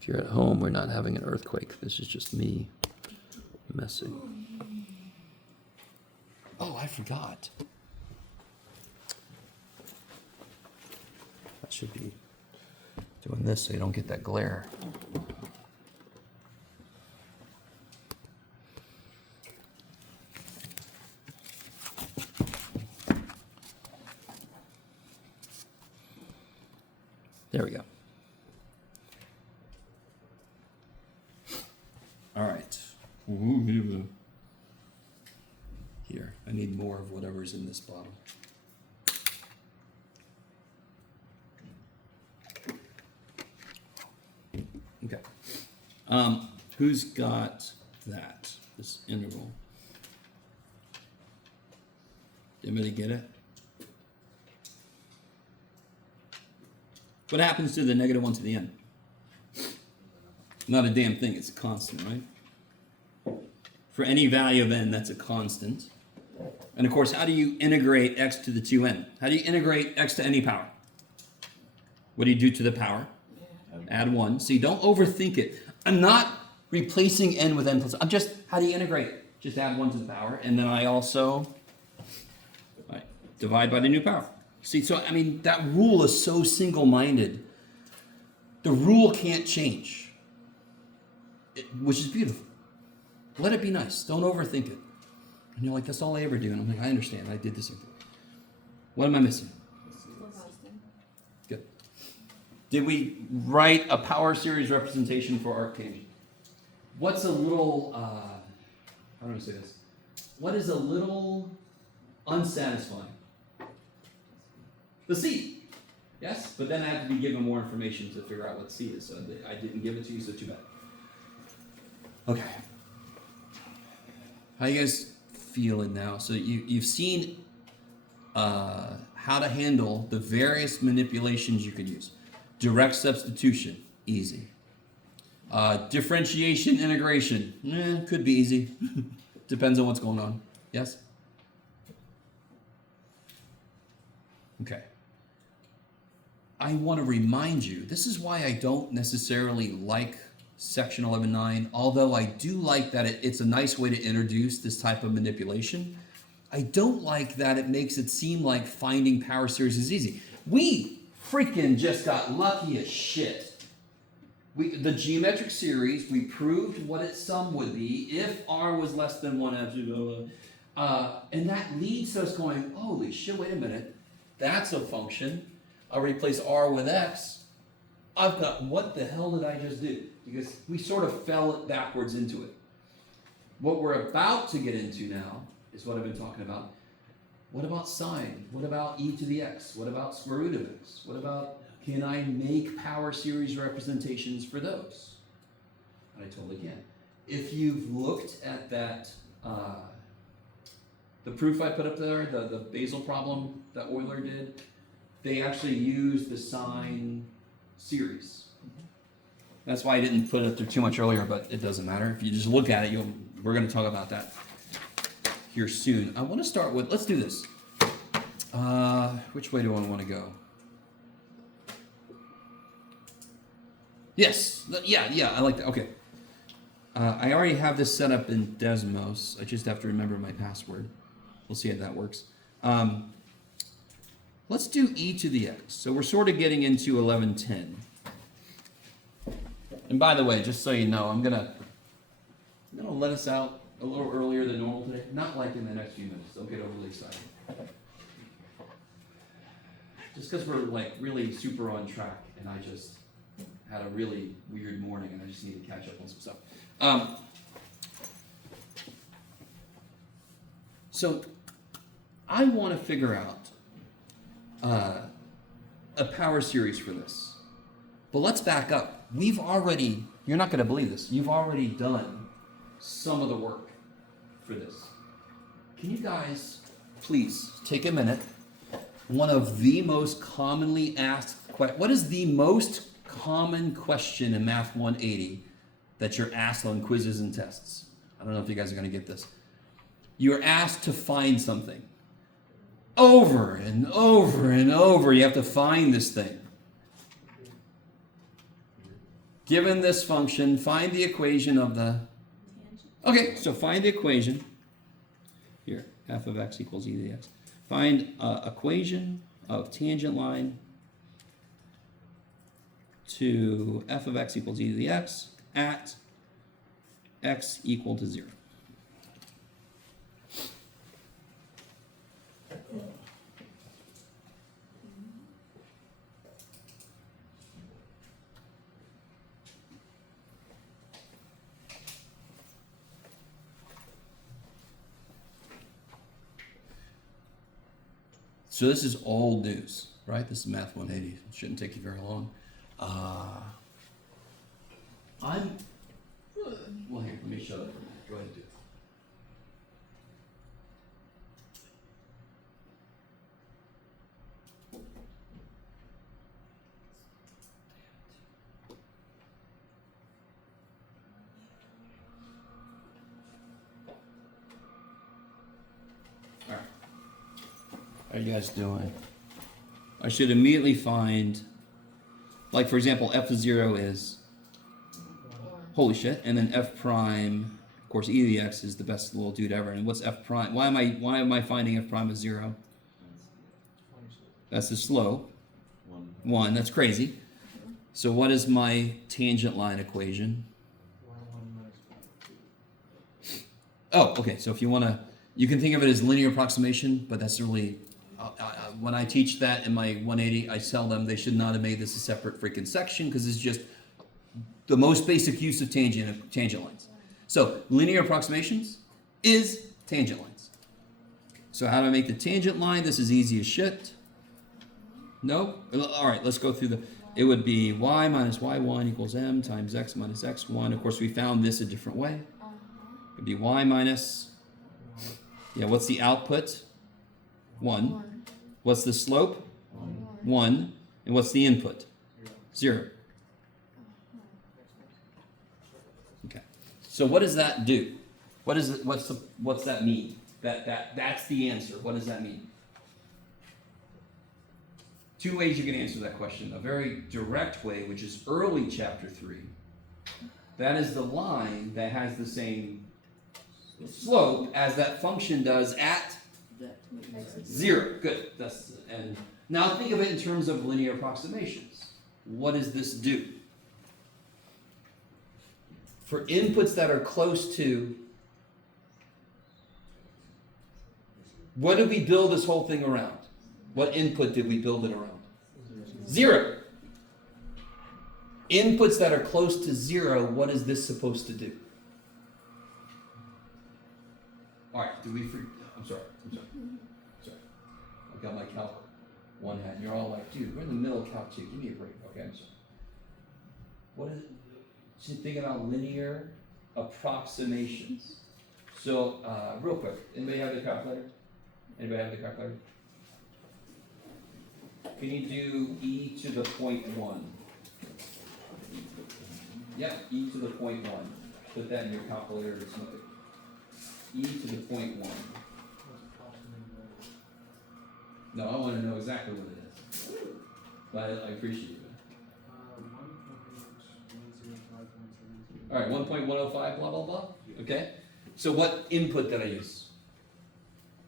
If you're at home, we're not having an earthquake. This is just me messing. Oh, I forgot. I should be doing this so you don't get that glare. There we go. All right. Here, I need more of whatever's in this bottle. Okay. Who's got that? This integral. Did anybody get it? What happens to the negative 1 to the n? Not a damn thing. It's a constant, right? For any value of n, that's a constant. And of course, how do you integrate x to the 2n? How do you integrate x to any power? What do you do to the power? Add 1. See, don't overthink it. I'm not replacing n with n plus. I'm just, how do you integrate? Just add 1 to the power. And then I also divide by the new power. See, so, I mean, that rule is so single-minded. The rule can't change, which is beautiful. Let it be nice. Don't overthink it. And you're like, that's all I ever do. And I'm like, I understand. I did the same thing. What am I missing? Good. Did we write a power series representation for arctangent? What's a little, how do I say this? What is a little unsatisfying? The C. Yes? But then I have to be given more information to figure out what C is. So I didn't give it to you, so too bad. Okay. How you guys feeling now? So you've seen how to handle the various manipulations you could use. Direct substitution, easy. Differentiation, integration, could be easy. Depends on what's going on. Yes? Okay. I want to remind you, this is why I don't necessarily like section 11.9, although I do like that it's a nice way to introduce this type of manipulation. I don't like that it makes it seem like finding power series is easy. We freaking just got lucky as shit. The geometric series, we proved what its sum would be if r was less than 1 absolute, and that leads to us going, holy shit, wait a minute, that's a function. I'll replace r with x. I've got, what the hell did I just do? Because we sort of fell backwards into it. What we're about to get into now is what I've been talking about. What about sine? What about e to the x? What about square root of x? What about, can I make power series representations for those? I totally can. If you've looked at that, the proof I put up there, the Basel problem that Euler did, they actually used the sine series. That's why I didn't put it there too much earlier, but it doesn't matter. If you just look at it, we're going to talk about that here soon. I want to start with, let's do this. Which way do I want to go? Yes, yeah, I like that. Okay. I already have this set up in Desmos. I just have to remember my password. We'll see how that works. Let's do e to the x. So we're sort of getting into 11.10. And by the way, just so you know, I'm gonna let us out a little earlier than normal today. Not like in the next few minutes. Don't get overly excited. Just because we're like really super on track, and I just had a really weird morning, and I just need to catch up on some stuff. So I want to figure out a power series for this. But let's back up. We've already, you're not going to believe this, you've already done some of the work for this. Can you guys please take a minute? One of the most commonly asked questions, what is the most common question in Math 180 that you're asked on quizzes and tests? I don't know if you guys are going to get this. You're asked to find something. Over and over and over, you have to find this thing. Given this function, find the equation of the... Okay, so find the equation. Here. f of x equals e to the x. Find equation of tangent line to f of x equals e to the x at x equal to 0. So this is old news, right? This is Math 180. It shouldn't take you very long. Well, here, let me show that. Go ahead and do it. All right. How are you guys doing? I should immediately find, like for example, f of 0 is holy shit, and then f prime, of course, e to the x is the best little dude ever. And what's f prime? Why am I finding f prime as 0? That's the slope. 1. That's crazy. So what is my tangent line equation? Oh, okay. So if you want to, you can think of it as linear approximation, but that's really, when I teach that in my 180, I tell them they should not have made this a separate freaking section because it's just the most basic use of tangent lines. So linear approximations is tangent lines. So how do I make the tangent line? This is easy as shit. No? All right, let's go through the, it would be y minus y1 equals m times x minus x1. Of course, we found this a different way. It would be y minus, yeah, what's the output? 1. What's the slope? 1. And what's the input? 0. Okay. So what does that do? What is it? What's that mean? That's the answer. What does that mean? Two ways you can answer that question. A very direct way, which is early chapter 3. That is the line that has the same slope as that function does at 0. Good. And now think of it in terms of linear approximations. What does this do? For inputs that are close to, what did we build this whole thing around? What input did we build it around? 0. Inputs that are close to 0, what is this supposed to do? All right, I'm sorry. I've got my calc 1 hat, and you're all like, dude, we're in the middle of calc 2. Give me a break. Okay, I'm sorry. What is it? Just think about linear approximations. So, real quick, anybody have the calculator? Can you do e to the 0.1? Yep, e to the 0.1. Put that in your calculator. It's nothing. E to the 0.1. No, I want to know exactly what it is. But I appreciate it. All right, 1.105, blah, blah, blah. Okay? So what input did I use?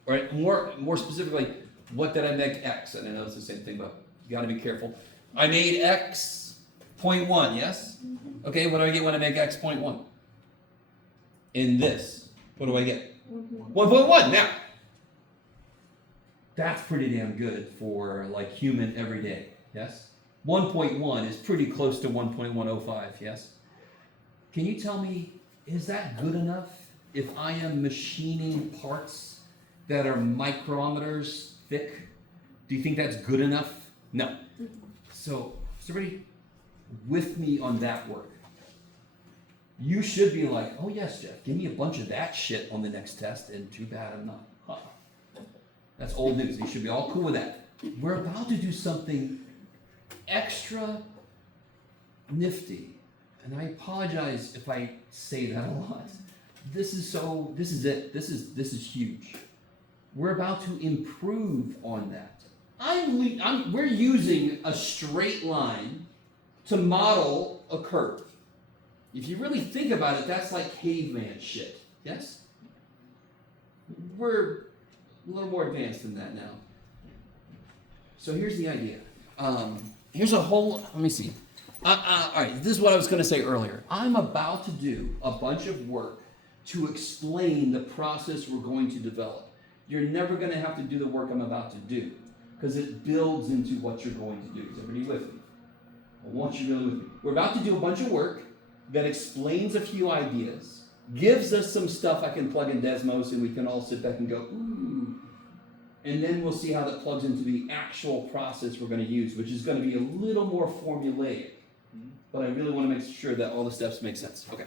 All right, more specifically, what did I make x? And I know it's the same thing, but you got to be careful. I made x 0.1, yes? Okay, what do I get when I make x 0.1? In this, what do I get? 1.1. Now, that's pretty damn good for like human everyday, yes? 1.1 is pretty close to 1.105, yes? Can you tell me, is that good enough if I am machining parts that are micrometers thick? Do you think that's good enough? No. So, is everybody with me on that work? You should be like, oh yes, Jeff, give me a bunch of that shit on the next test, and too bad I'm not. That's old news. You should be all cool with that. We're about to do something extra nifty. And I apologize if I say that a lot. This is it. This is huge. We're about to improve on that. We're using a straight line to model a curve. If you really think about it, that's like caveman shit. Yes? a little more advanced than that now. So here's the idea. Here's a whole, let me see. All right, this is what I was going to say earlier. I'm about to do a bunch of work to explain the process we're going to develop. You're never going to have to do the work I'm about to do because it builds into what you're going to do. Is everybody with me? I want you really with me. We're about to do a bunch of work that explains a few ideas, gives us some stuff I can plug in Desmos, and we can all sit back and go, ooh. And then we'll see how that plugs into the actual process we're going to use, which is going to be a little more formulaic. But I really want to make sure that all the steps make sense. Okay.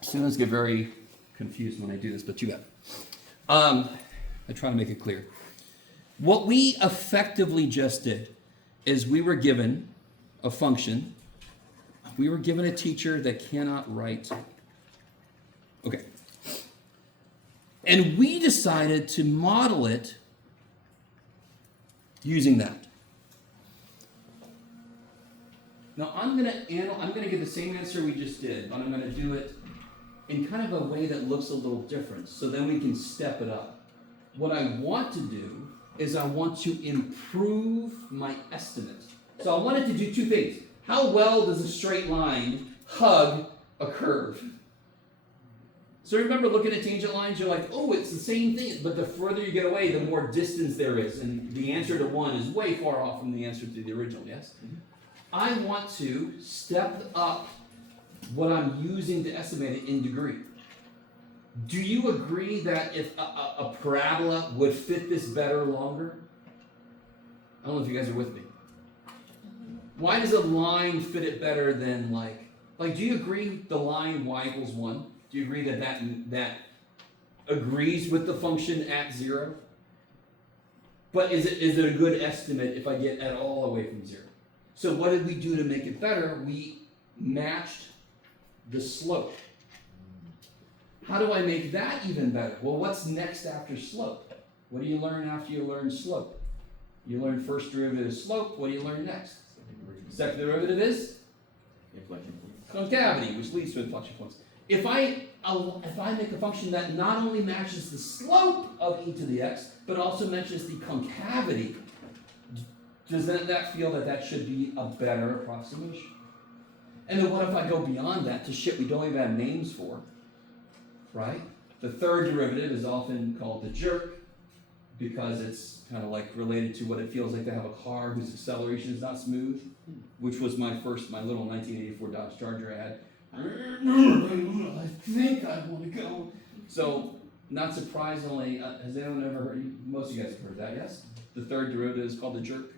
Students get very confused when I do this, but too bad. I try to make it clear. What we effectively just did is we were given a function. We were given a teacher that cannot write. Okay. And we decided to model it using that. Now I'm gonna give the same answer we just did, but I'm gonna do it in kind of a way that looks a little different, so then we can step it up. What I want to do is I want to improve my estimate. So I wanted to do two things. How well does a straight line hug a curve? So remember looking at tangent lines, you're like, oh, it's the same thing, but the further you get away, the more distance there is, and the answer to one is way far off from the answer to the original, yes? I want to step up what I'm using to estimate it in degree. Do you agree that if a parabola would fit this better longer? I don't know if you guys are with me. Why does a line fit it better than like do you agree the line y equals 1? Do you agree that agrees with the function at 0? But is it a good estimate if I get at all away from 0? So what did we do to make it better? We matched the slope. How do I make that even better? Well, what's next after slope? What do you learn after you learn slope? You learn first derivative slope. What do you learn next? Second derivative is Inflection points. concavity, which leads to inflection points. If I make a function that not only matches the slope of e to the x, but also matches the concavity, does that feel that should be a better approximation? And then what if I go beyond that to shit we don't even have names for, right? The third derivative is often called the jerk because it's kind of like related to what it feels like to have a car whose acceleration is not smooth, which was my little 1984 Dodge Charger I had. I think I want to go. So, not surprisingly, has anyone ever heard, most of you guys have heard that, yes? The third derivative is called the jerk.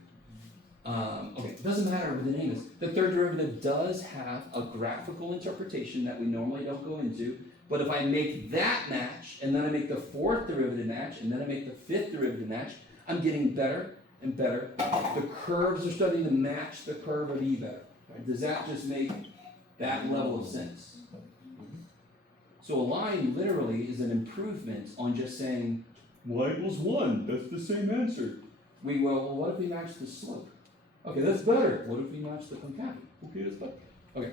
Okay, it doesn't matter what the name is. The third derivative does have a graphical interpretation that we normally don't go into, but if I make that match, and then I make the fourth derivative match, and then I make the fifth derivative match, I'm getting better and better. The curves are starting to match the curve of E better. Right? Does that just make that level of sense? So a line literally is an improvement on just saying, Y equals 1. That's the same answer. well, what if we match the slope? Okay, that's better. What if we match the concavity? Okay, that's better. Okay.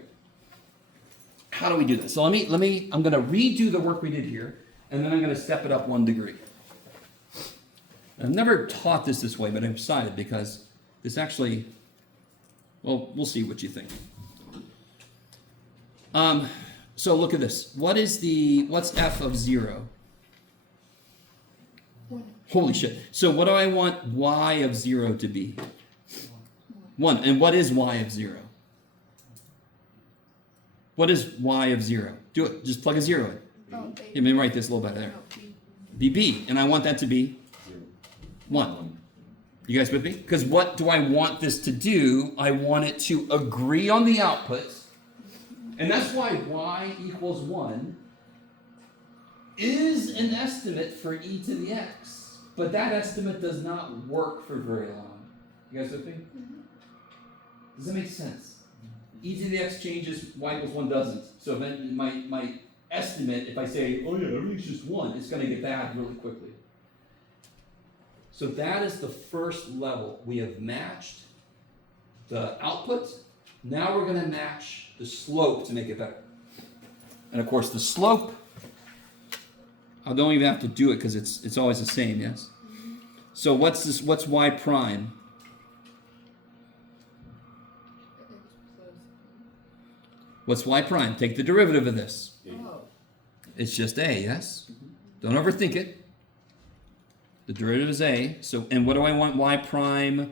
How do we do this? So I'm going to redo the work we did here, and then I'm going to step it up 1 degree. I've never taught this way, but I'm excited because this actually, well, we'll see what you think. So look at this. What's f of 0? 1. Holy shit. So what do I want y of 0 to be? 1. And what is y of 0? What is y of 0? Do it. Just plug a 0 in. Oh, Let me write this a little better there. Be b. And I want that to be 1. You guys with me? Because what do I want this to do? I want it to agree on the outputs. And that's why y equals 1 is an estimate for e to the x. But that estimate does not work for very long. You guys with me? Does that make sense? E to the x changes, y equals 1 doesn't. So then my estimate, if I say, oh yeah, everything's just 1, it's going to get bad really quickly. So that is the first level. We have matched the output. Now we're going to match the slope to make it better. And of course the slope, I don't even have to do it because it's always the same, yes? So what's this? What's y prime? What's y prime? Take the derivative of this. It's just a, yes? Don't overthink it. The derivative is a. So, and what do I want y prime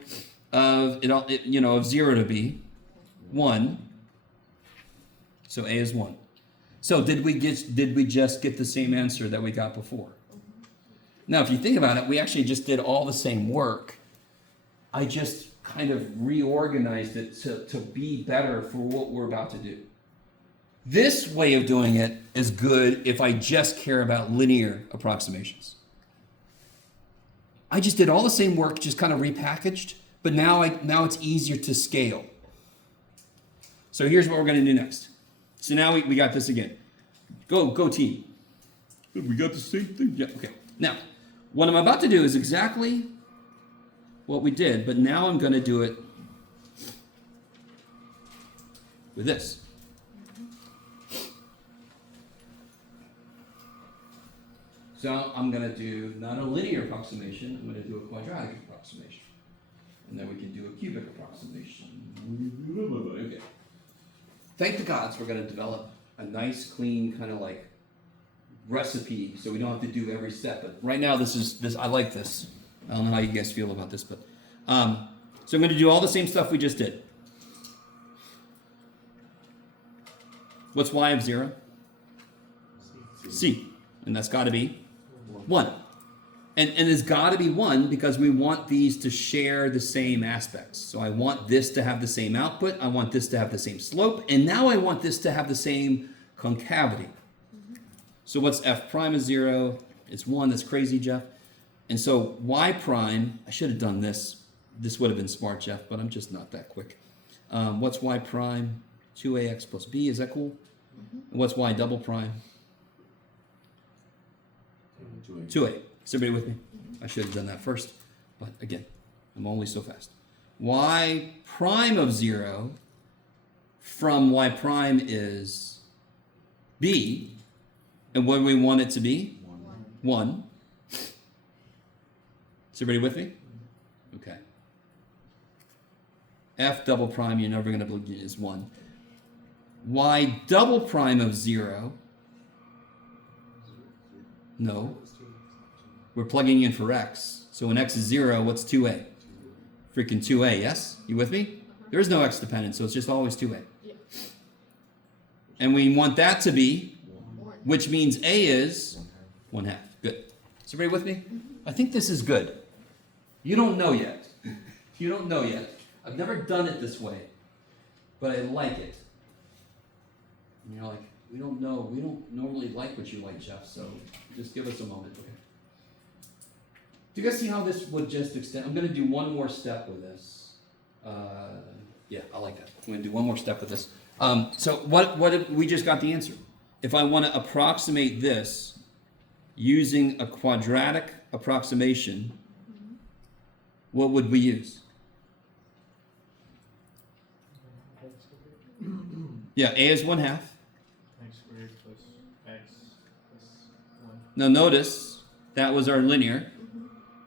of of 0 to be? 1. So a is 1. So did we just get the same answer that we got before? Now, if you think about it, we actually just did all the same work. I just kind of reorganized it to be better for what we're about to do. This way of doing it is good if I just care about linear approximations. I just did all the same work, just kind of repackaged, but now it's easier to scale. So here's what we're going to do next. So now we got this again. Go team. We got the same thing. Yeah, okay. Now, what I'm about to do is exactly what we did, but now I'm going to do it with this. So I'm going to do not a linear approximation, I'm going to do a quadratic approximation. And then we can do a cubic approximation. Okay. Thank the gods we're going to develop a nice, clean, kind of like recipe so we don't have to do every step. But right now, this I like this. I don't know how you guys feel about this, but so I'm going to do all the same stuff we just did. What's y of 0? C. And that's got to be 1. And it's got to be 1 because we want these to share the same aspects. So I want this to have the same output. I want this to have the same slope. And now I want this to have the same concavity. So what's f prime is 0? It's 1. That's crazy, Jeff. And so y prime, I should have done this. This would have been smart, Jeff, but I'm just not that quick. What's y prime? 2ax plus b. Is that cool? And what's y double prime? 2a. Is everybody with me? I should have done that first. But again, I'm only so fast. Y prime of 0 from y prime is b. And what do we want it to be? 1. Is everybody with me? Okay. F double prime, you're never going to believe is 1. Y double prime of 0. No. We're plugging in for x. So when x is 0, what's 2a? Freaking 2a, yes? You with me? There is no x dependence, so it's just always 2a. Yeah. And we want that to be, which means a is 1/2. Good. Is everybody with me? I think this is good. You don't know yet. You don't know yet. I've never done it this way, but I like it. And you're like, we don't know. We don't normally like what you like, Jeff, so just give us a moment, okay? Do you guys see how this would just extend? I'm going to do one more step with this. Yeah, I like that. I'm going to do one more step with this. So what if we just got the answer? If I want to approximate this using a quadratic approximation, what would we use? Yeah, a is 1/2. X squared plus x plus 1. Now notice, that was our linear.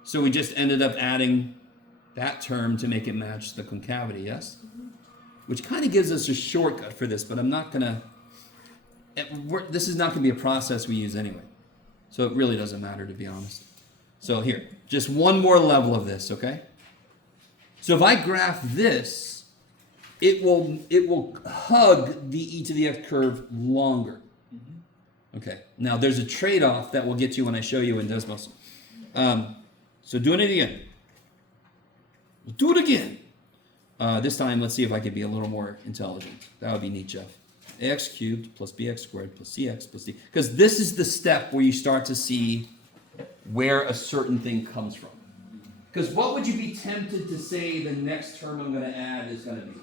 So we just ended up adding that term to make it match the concavity, yes? Which kind of gives us a shortcut for this, but I'm not going to... This is not going to be a process we use anyway. So it really doesn't matter, to be honest. So here, just one more level of this, okay? So if I graph this, it will hug the e to the x curve longer. Okay, now there's a trade-off that we'll get to when I show you in Desmos. So doing it again. We'll do it again. This time, let's see if I can be a little more intelligent. That would be neat, Jeff. Ax cubed plus bx squared plus cx plus d. Because this is the step where you start to see where a certain thing comes from. Because what would you be tempted to say the next term I'm going to add is going to be?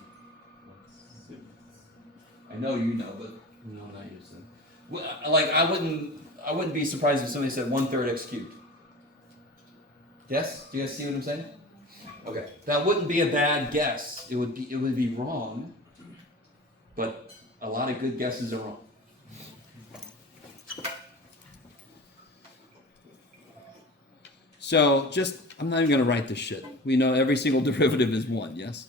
I know you know, but no, not you. So. Like I wouldn't be surprised if somebody said 1/3 x cubed. Yes? Do you guys see what I'm saying? Okay. That wouldn't be a bad guess. It would be wrong, but a lot of good guesses are wrong. So I'm not even going to write this shit. We know every single derivative is 1, yes?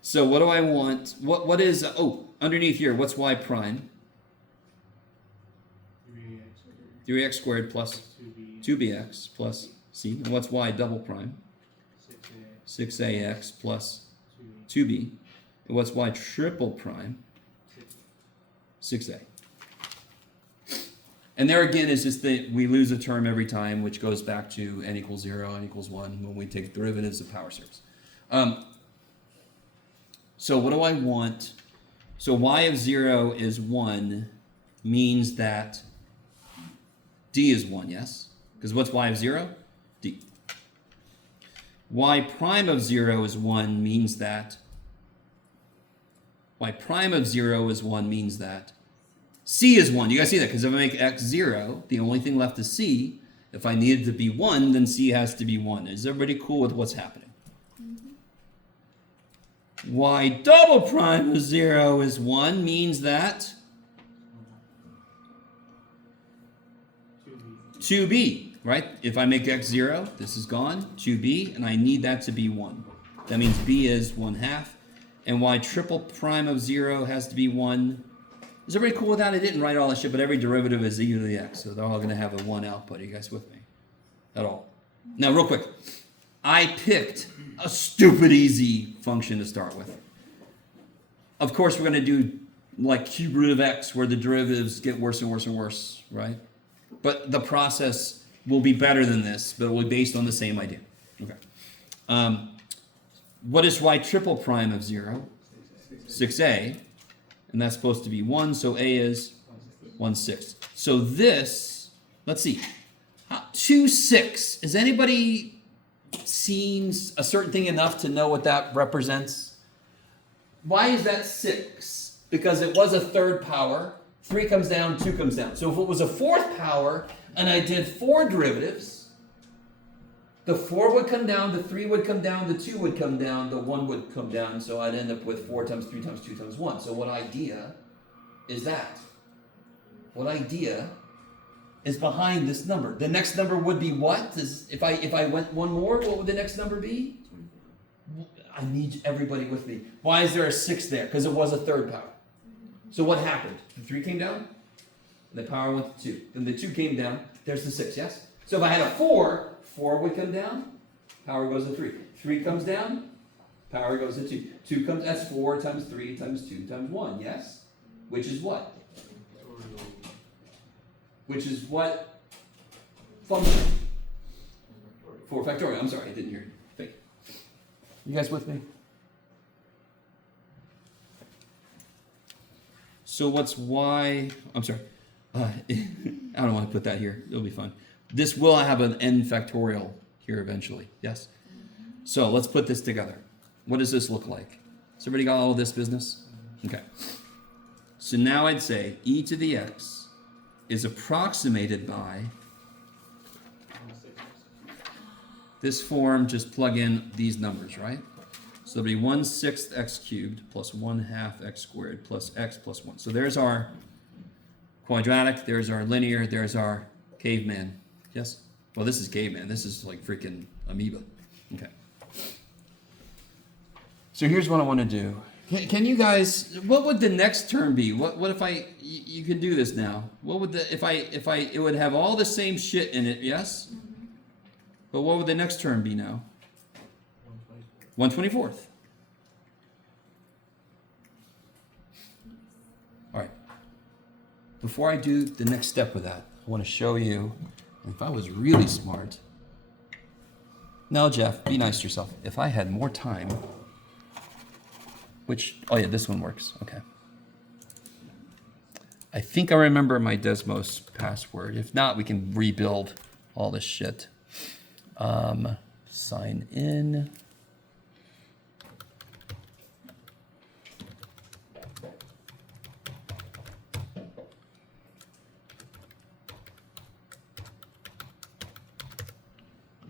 So what do I want? What is, underneath here, what's y prime? 3x squared plus 2bx plus c. And what's y double prime? 6ax plus 2b. And what's y triple prime? 6a. And there again is just that we lose a term every time, which goes back to n equals 0, n equals 1 when we take derivatives of power series. So what do I want? So y of 0 is 1 means that d is 1, yes? Because what's y of 0? D. Y prime of 0 is 1 means that y prime of 0 is 1 means that c is 1. You guys see that? Because if I make x 0, the only thing left is c. If I need it to be 1, then c has to be 1. Is everybody cool with what's happening? Y double prime of 0 is 1 means that 2b, right? If I make x 0, this is gone, 2b, and I need that to be 1. That means b is 1/2. And y triple prime of 0 has to be 1. Is everybody cool with that? I didn't write all that shit, but every derivative is e to the x, so they're all going to have a 1 output. Are you guys with me? At all? Now, real quick. I picked a stupid easy function to start with. Of course, we're going to do like cube root of x, where the derivatives get worse and worse and worse, right? But the process will be better than this, but it will be based on the same idea. Okay. What is y triple prime of 0? 6a. And that's supposed to be 1, so a is 1/6. So this, let's see. 2, 6. Is anybody seen a certain thing enough to know what that represents? Why is that 6? Because it was a third power. 3 comes down, 2 comes down. So if it was a fourth power and I did 4 derivatives, the 4 would come down, the 3 would come down, the 2 would come down, the 1 would come down, so I'd end up with 4 times 3 times 2 times 1. So what idea is that? What idea is behind this number? The next number would be what? If I went one more, what would the next number be? I need everybody with me. Why is there a 6 there? Because it was a third power. So what happened? The 3 came down, and the power went to 2. Then the 2 came down, there's the 6, yes? So if I had a 4, 4 would come down, power goes to 3. 3 comes down, power goes to 2. 2 comes, that's 4 times 3 times 2 times 1, yes? Which is what? Which is what function? 4 factorial. I'm sorry, I didn't hear you. Thank you. You guys with me? So what's y? I'm sorry. I don't want to put that here. It'll be fun. This will have an n factorial here eventually. Yes? So let's put this together. What does this look like? Has everybody got all of this business? Okay. So now I'd say e to the x is approximated by this form. Just plug in these numbers, right? So there'll be 1/6 x cubed plus 1/2 x squared plus x plus 1. So there's our quadratic, there's our linear, there's our caveman. Yes? Well, this is caveman. This is like freaking amoeba. Okay. So here's what I want to do. Can you guys, what would the next term be? What if you can do this now. What would it would have all the same shit in it, yes? But what would the next term be now? 1/24. All right. Before I do the next step with that, I want to show you, if I was really smart. No, Jeff, be nice to yourself. If I had more time, oh yeah, this one works. Okay. I think I remember my Desmos password. If not, we can rebuild all this shit. Sign in.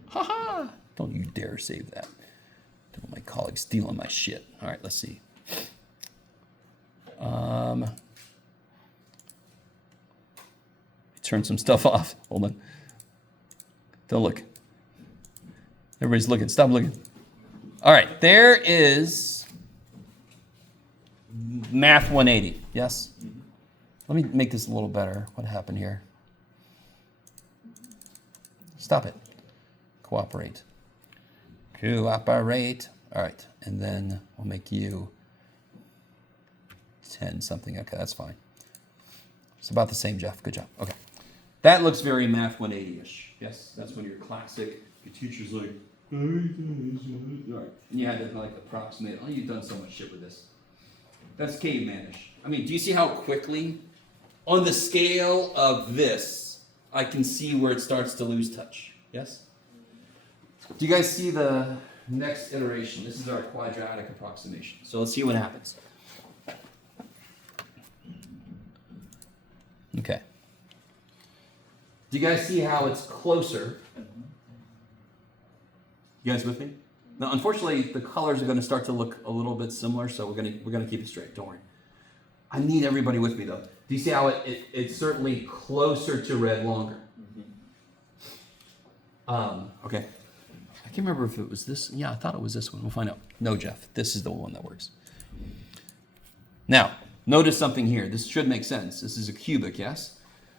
Haha! Don't you dare save that. Don't want my colleagues stealing my shit. All right, let's see. Turn some stuff off. Hold on. Don't look. Everybody's looking. Stop looking. All right, there is Math 180. Yes? Let me make this a little better. What happened here? Stop it. Cooperate. Cooperate. All right, and then we'll make you 10 something. Okay, that's fine. It's about the same, Jeff. Good job. Okay. That looks very Math 180-ish. Yes, that's when you're classic. Your teacher's like, all right. And you had to like approximate. Oh, you've done so much shit with this. That's cavemanish. I mean, do you see how quickly, on the scale of this, I can see where it starts to lose touch? Yes? Do you guys see the next iteration? This is our quadratic approximation. So let's see what happens. Okay. Do you guys see how it's closer? You guys with me? Now, unfortunately, the colors are going to start to look a little bit similar, so we're going to keep it straight. Don't worry. I need everybody with me, though. Do you see how it's certainly closer to red longer? Okay. I can't remember if it was this. Yeah, I thought it was this one. We'll find out. No, Jeff. This is the one that works. Now, notice something here. This should make sense. This is a cubic, yes?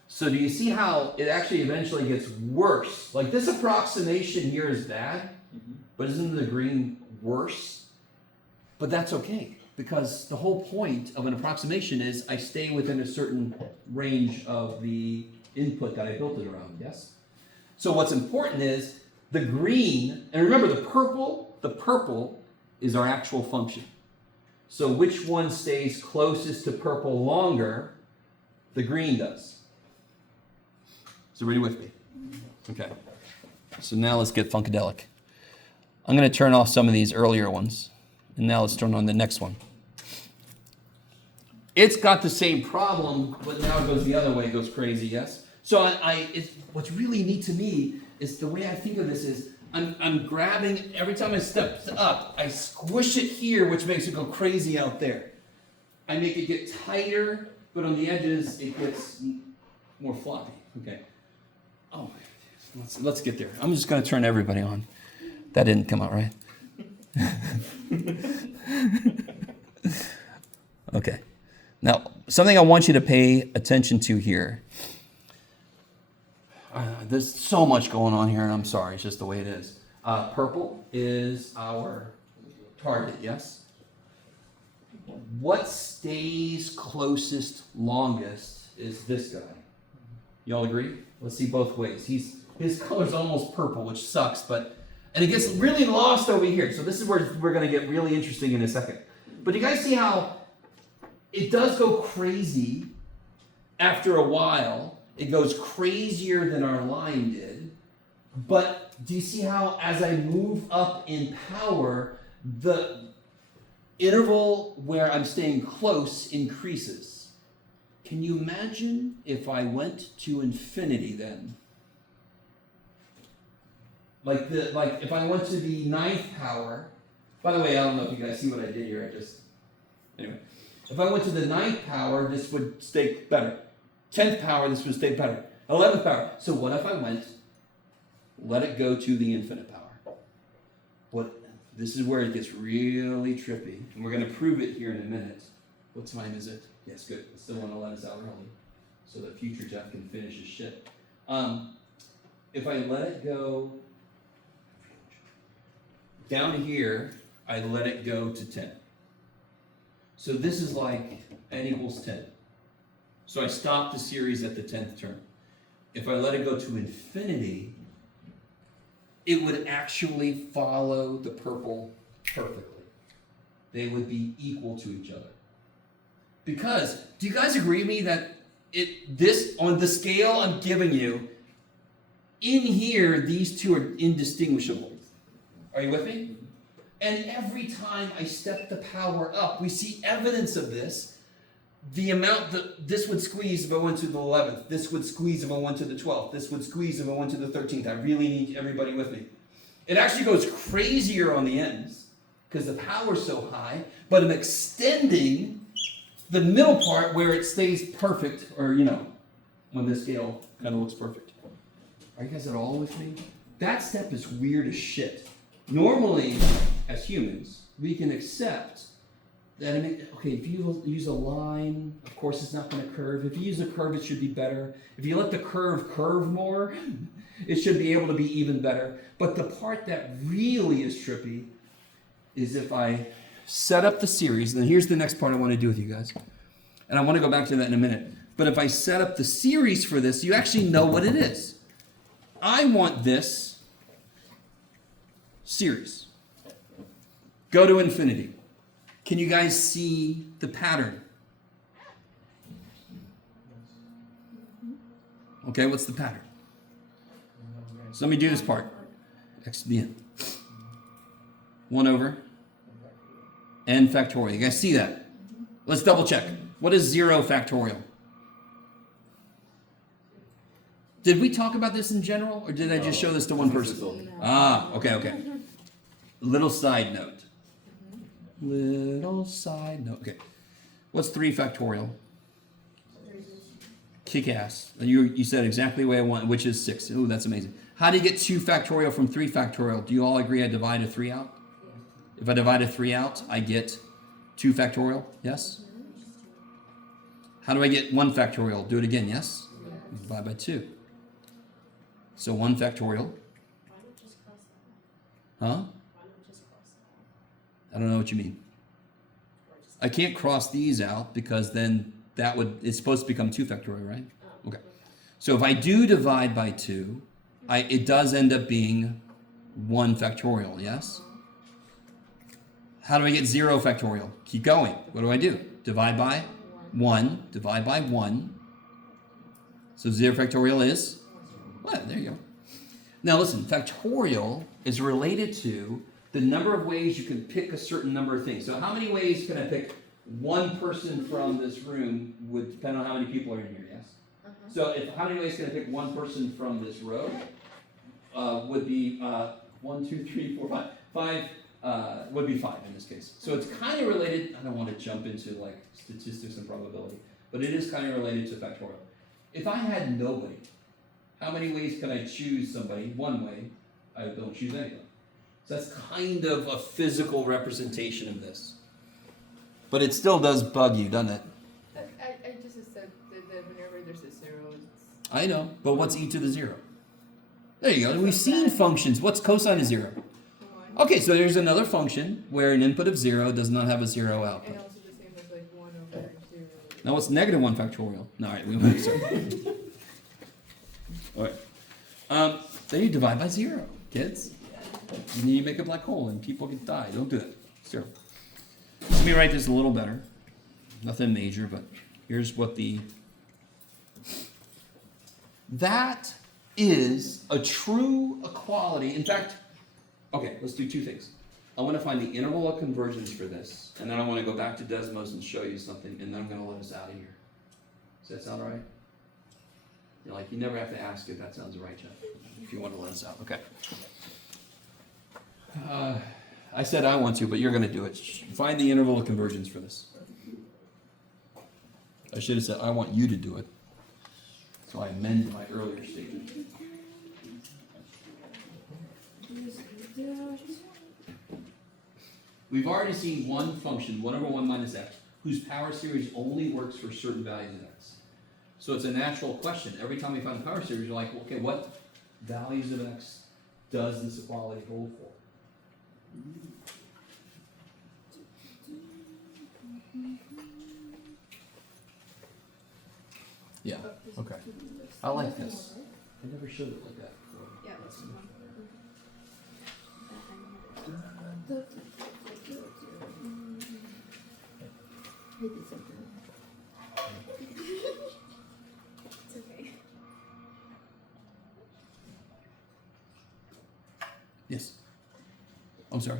So do you see how it actually eventually gets worse? Like this approximation here is bad, but isn't the green worse? But that's okay, because the whole point of an approximation is I stay within a certain range of the input that I built it around, yes? So what's important is the green, and remember the purple is our actual function. So which one stays closest to purple longer? The green does. So ready with me? Okay. So now let's get funkadelic. I'm going to turn off some of these earlier ones. And now let's turn on the next one. It's got the same problem, but now it goes the other way, it goes crazy, yes? So what's really neat to me is the way I think of this is I'm grabbing, every time I step up, I squish it here, which makes it go crazy out there. I make it get tighter, but on the edges, it gets more floppy. Okay. Oh, let's get there. I'm just going to turn everybody on. That didn't come out right. Okay. Now, something I want you to pay attention to here. There's so much going on here, and I'm sorry. It's just the way it is. Purple is our target, yes? What stays closest longest is this guy. Y'all agree? Let's see both ways. His color's almost purple, which sucks, and it gets really lost over here. So this is where we're going to get really interesting in a second. But you guys see how it does go crazy after a while. It goes crazier than our line did. But do you see how as I move up in power, the interval where I'm staying close increases? Can you imagine if I went to infinity then? Like if I went to the 9th power, by the way, I don't know if you guys see what I did here, anyway. If I went to the 9th power, this would stay better. 10th power, this would stay better. 11th power. So what if I went, let it go to the infinite power? This is where it gets really trippy, and we're going to prove it here in a minute. What time is it? Yes, good. I still want to let us out early so that future Jeff can finish his shit. If I let it go down here, I let it go to 10. So this is like n equals 10. So I stop the series at the 10th term. If I let it go to infinity, it would actually follow the purple perfectly. They would be equal to each other. Because, do you guys agree with me that this on the scale I'm giving you, in here, these two are indistinguishable. Are you with me? And every time I step the power up, we see evidence of this. The amount that this would squeeze if I went to the 11th. This would squeeze if I went to the 12th. This would squeeze if I went to the 13th. I really need everybody with me. It actually goes crazier on the ends because the power's so high, but I'm extending the middle part where it stays perfect, or, when this scale kind of looks perfect. Are you guys at all with me? That step is weird as shit. Normally, as humans, we can accept that, okay, if you use a line, of course it's not going to curve. If you use a curve, it should be better. If you let the curve more, it should be able to be even better. But the part that really is trippy is if I set up the series, and here's the next part I want to do with you guys. And I want to go back to that in a minute. But if I set up the series for this, you actually know what it is. I want this series. Go to infinity. Can you guys see the pattern? Okay, what's the pattern? So let me do this part. X to the n. 1 over n factorial. You guys see that? Let's double check. What is 0 factorial? Did we talk about this in general, or did I just show this to one person? Ah, okay. Little side note. Little side note. Okay. What's 3 factorial? Kick ass. You said exactly the way I want, which is 6. Ooh, that's amazing. How do you get 2 factorial from 3 factorial? Do you all agree I divide a 3 out? If I divide a 3 out, I get 2 factorial? Yes? How do I get 1 factorial? Do it again, yes? Divide by 2. So 1 factorial. Huh? I don't know what you mean. I can't cross these out because then it's supposed to become 2 factorial, right? Okay. So if I do divide by 2, it does end up being 1 factorial, yes? How do I get 0 factorial? Keep going. What do? Divide by 1. Divide by 1. So 0 factorial is? Well, there you go. Now listen, factorial is related to the number of ways you can pick a certain number of things. So how many ways can I pick one person from this room would depend on how many people are in here, yes? So how many ways can I pick one person from this row? Would be 1, 2, 3, 4, 5. 5 would be 5 in this case. So it's kind of related. I don't want to jump into like statistics and probability, but it is kind of related to factorial. If I had nobody, how many ways can I choose somebody? One way, I don't choose anyone. So that's kind of a physical representation of this. But it still does bug you, doesn't it? I just accept that whenever there's a 0, it's... I know, but what's e to the 0? There you go. We've seen functions. What's cosine of 0? 1. Okay, so there's another function where an input of 0 does not have a 0 output. And also the same as like 1 over 0. Now what's negative 1 factorial? No, all right, we went to all right. Then you divide by 0, kids. And then you make a black hole and people can die. Don't do that. 0. Let me write this a little better. Nothing major, but here's what that is a true equality. In fact, okay, let's do 2 things. I want to find the interval of convergence for this, and then I want to go back to Desmos and show you something, and then I'm going to let us out of here. Does that sound all right? You never have to ask if that sounds right, Jeff, if you want to let us out. Okay. I said I want to, but you're going to do it. Find the interval of convergence for this. I should have said I want you to do it. So I amend my earlier statement. We've already seen one function, 1 over 1 minus x, whose power series only works for certain values of x. So it's a natural question. Every time we find a power series, you're like, okay, what values of x does this equality hold for? Yeah, okay. I like this. I never showed it like that before. Yeah, that's the one. It's okay. Yes. I'm sorry.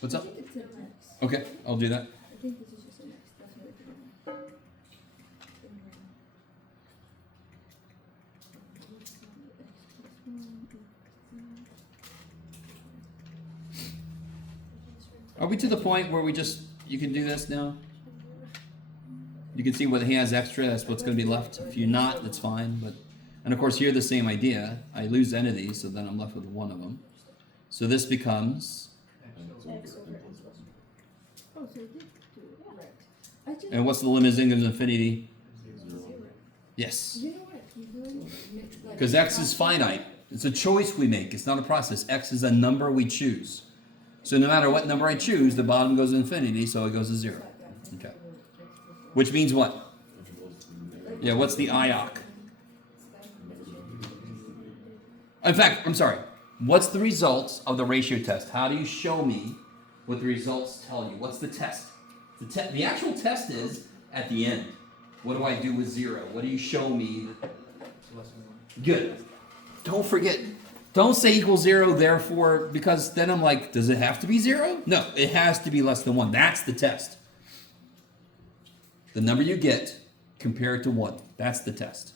What's up? It's an X. Okay, I'll do that. I think this is just an X. That's what it's doing. Are we to the point where you can do this now? You can see what he has extra, that's what's going to be left. If you're not, that's fine. And of course, here the same idea. I lose n of these, so then I'm left with 1 of them. So this becomes, X over N plus 1. Oh, so we did do it. Right. I just, and what's the limit as n goes to infinity? 0. Yes. You know what? You really mix, like, Because x is finite. It's a choice we make. It's not a process. X is a number we choose. So no matter what number I choose, the bottom goes to infinity, so it goes to 0. Okay. Which means what? Yeah, what's the IOC? In fact, I'm sorry. What's the results of the ratio test? How do you show me what the results tell you? What's the test? The actual test is at the end. What do I do with 0? What do you show me? Good. Don't forget. Don't say equals 0, therefore, because then I'm like, does it have to be 0? No, it has to be less than 1. That's the test. The number you get, compare it to 1. That's the test.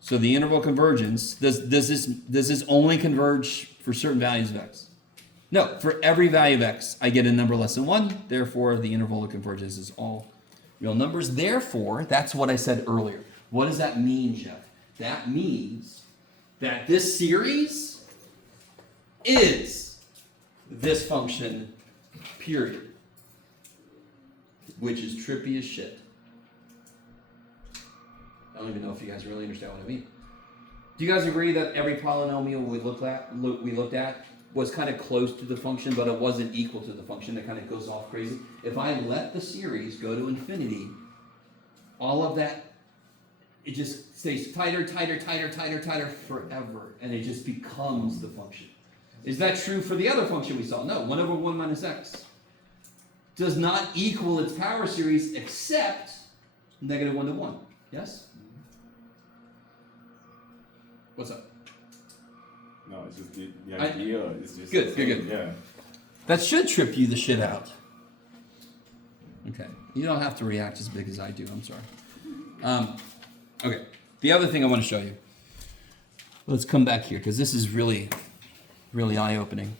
So the interval convergence, does this only converge for certain values of x? No, for every value of x, I get a number less than 1. Therefore, the interval of convergence is all real numbers. Therefore, that's what I said earlier. What does that mean, Jeff? That means that this series is this function, period. Which is trippy as shit. I don't even know if you guys really understand what I mean. Do you guys agree that every polynomial we looked at was kind of close to the function, but it wasn't equal to the function? It kind of goes off crazy. If I let the series go to infinity, all of that, it just stays tighter forever, and it just becomes the function. Is that true for the other function we saw? No, 1 over 1 minus x does not equal its power series except negative 1 to 1. Yes? What's up? No, it's just the idea is just Good. Yeah. That should trip you the shit out. Okay. You don't have to react as big as I do. I'm sorry. Okay. The other thing I want to show you. Let's come back here because this is really, really eye-opening.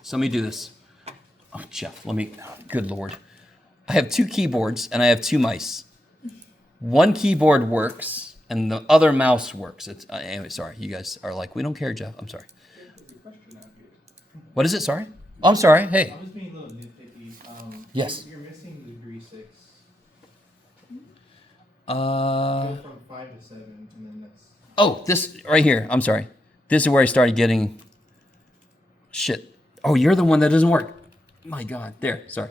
Somebody do this. Oh, Jeff, good Lord. I have 2 keyboards and I have 2 mice. One keyboard works and the other mouse works. Anyway, sorry. You guys are like, we don't care, Jeff. I'm sorry. What is it? Sorry? Oh, I'm sorry. Hey. I was being a little nitpicky. Yes. You're missing the degree 6. Go from 5 to 7, and then that's. Oh, this right here. I'm sorry. This is where I started getting shit. Oh, you're the one that doesn't work. My God. There. Sorry.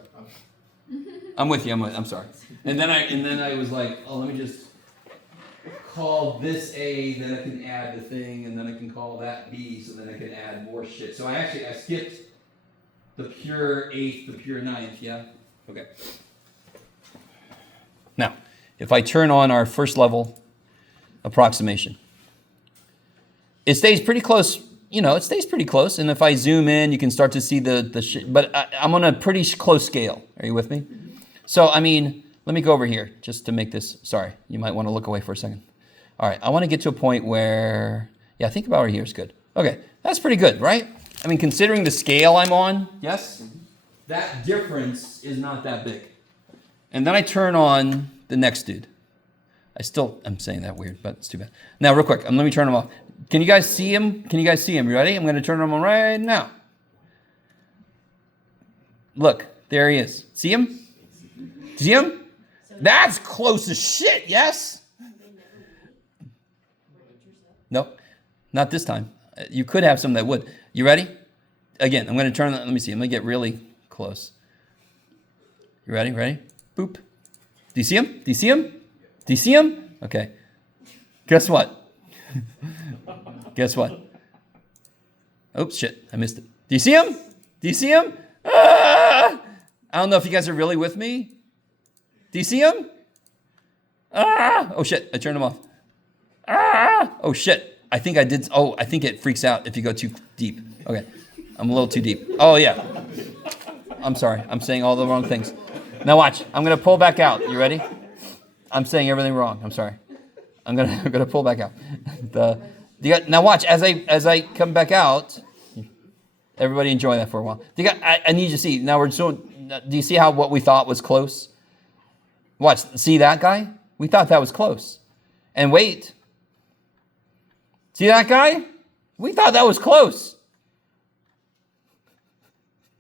I'm with you. I'm sorry. And then I was like, oh, let me just call this A, then I can add the thing, and then I can call that B, so then I can add more shit. So I skipped the pure 8th, the pure 9th, yeah? Okay. Now, if I turn on our first level approximation, it stays pretty close. It stays pretty close. And if I zoom in, you can start to see the shit. But I'm on a pretty close scale. Are you with me? So, let me go over here just to make this. Sorry, you might want to look away for a second. All right, I want to get to a point where, yeah, think about right here is good. Okay, that's pretty good, right? Considering the scale I'm on, yes? That difference is not that big. And then I turn on the next dude. I'm saying that weird, but it's too bad. Now, real quick, let me turn him off. Can you guys see him? You ready? I'm going to turn him on right now. Look, there he is. See him? See him? That's close as shit, yes? Nope, not this time. You could have some that would. You ready? Again, I'm going to turn, let me see. I'm going to get really close. You ready? Ready? Boop. Do you see him? Do you see him? Do you see him? Okay. Guess what? Guess what? Oops, shit. I missed it. Do you see him? Do you see him? Ah! I don't know if you guys are really with me. Do you see him? Ah! Oh, shit. I turned him off. Ah! Oh, shit. I think it freaks out if you go too deep. Okay. I'm a little too deep. Oh, yeah. I'm sorry. I'm saying all the wrong things. Now watch. I'm going to pull back out. You ready? I'm saying everything wrong. I'm sorry. I'm gonna pull back out. Now watch. As I come back out, everybody enjoy that for a while. I need you to see. Now do you see how what we thought was close? Watch. See that guy? We thought that was close. And wait. See that guy? We thought that was close.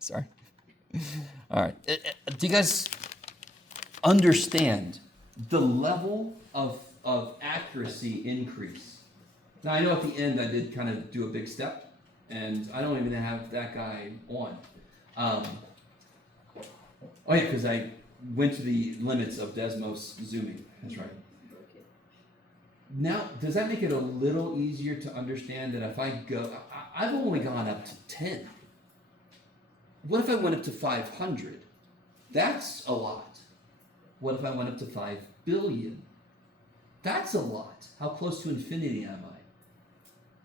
Sorry. All right. Do you guys understand the level of accuracy increase? Now, I know at the end I did kind of do a big step, and I don't even have that guy on. Oh, yeah, because I went to the limits of Desmos zooming. That's right. Now, does that make it a little easier to understand that if I go, I've only gone up to 10. What if I went up to 500? That's a lot. What if I went up to 5 billion? That's a lot. How close to infinity am I?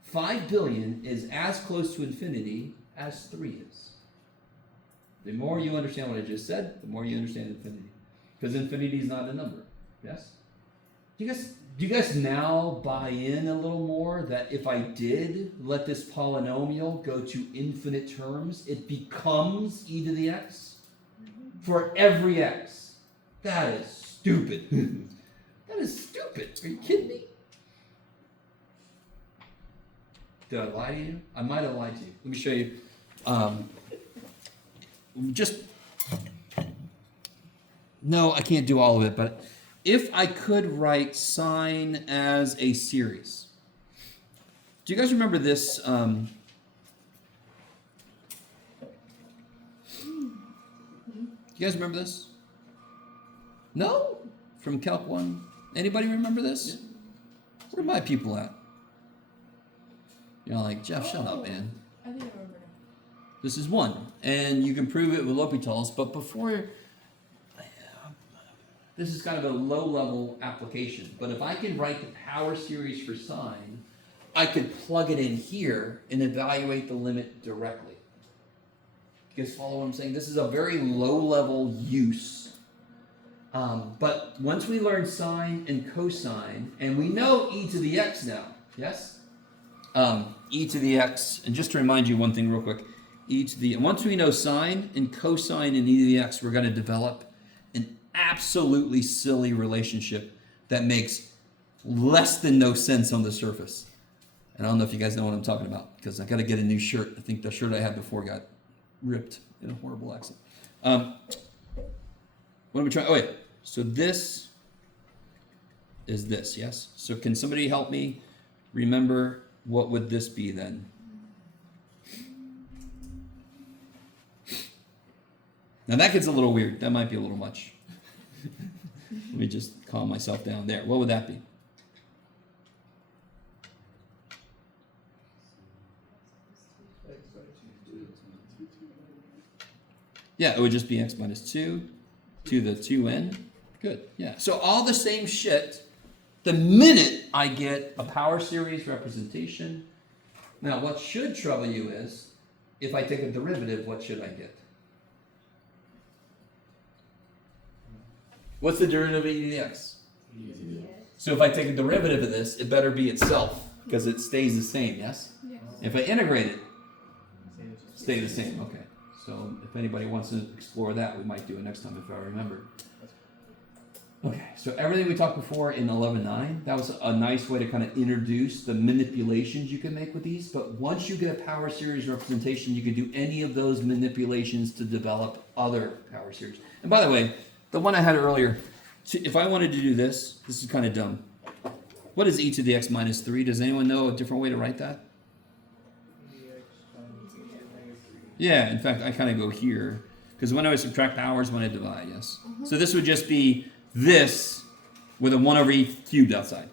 5 billion is as close to infinity as 3 is. The more you understand what I just said, the more you understand infinity. Because infinity is not a number. Yes? Do you guys now buy in a little more that if I did let this polynomial go to infinite terms, it becomes e to the x? For every x. That is stupid. That is stupid. Are you kidding me? Did I lie to you? I might have lied to you. Let me show you. No, I can't do all of it, but if I could write sine as a series. Do you guys remember this? Do you guys remember this? No? From Calc 1? Anybody remember this? Where are my people at? You're like, Jeff, shut up, man. I think I remember now. This is 1, and you can prove it with L'Hopital's, but before, this is kind of a low-level application, but if I can write the power series for sine, I could plug it in here and evaluate the limit directly. You guys follow what I'm saying? This is a very low-level use. But once we learn sine and cosine, and we know e to the x now, yes? E to the x, and just to remind you one thing real quick, once we know sine and cosine and e to the x, we're going to develop an absolutely silly relationship that makes less than no sense on the surface. And I don't know if you guys know what I'm talking about, because I got to get a new shirt. I think the shirt I had before got ripped in a horrible accident. What am I trying? Oh, wait. So this is this, yes? So can somebody help me remember what would this be then? Now that gets a little weird. That might be a little much. Let me just calm myself down there. What would that be? Yeah, it would just be x minus 2 to the 2n. Good, yeah. So all the same shit the minute I get a power series representation. Now, what should trouble you is, if I take a derivative, what should I get? What's the derivative of e to the x? So if I take a derivative of this, it better be itself, because it stays the same, yes? Yes. If I integrate it, stay the same, okay. So if anybody wants to explore that, we might do it next time if I remember. Okay, so everything we talked before in 11.9, that was a nice way to kind of introduce the manipulations you can make with these. But once you get a power series representation, you can do any of those manipulations to develop other power series. And by the way, the one I had earlier, if I wanted to do this is kind of dumb. What is e to the x minus 3? Does anyone know a different way to write that? Yeah, in fact, I kind of go here. Because when I subtract powers, when I divide, yes. So this would just be this with a 1 over e cubed outside.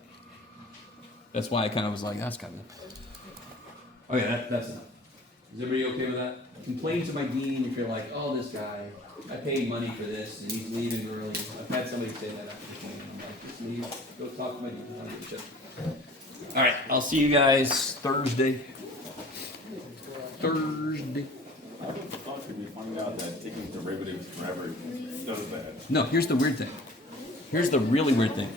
That's why I kind of was like, that's kind of... Okay, that's enough. Is everybody okay with that? Complain to my dean if you're like, oh, this guy, I paid money for this, and he's leaving early. I've had somebody say that after the training. I'm like, just leave, go talk to my dean. I don't give a shit. All right, I'll see you guys Thursday. I would have thought that we find out that taking derivatives forever does that. No, here's the weird thing. Here's the really weird thing.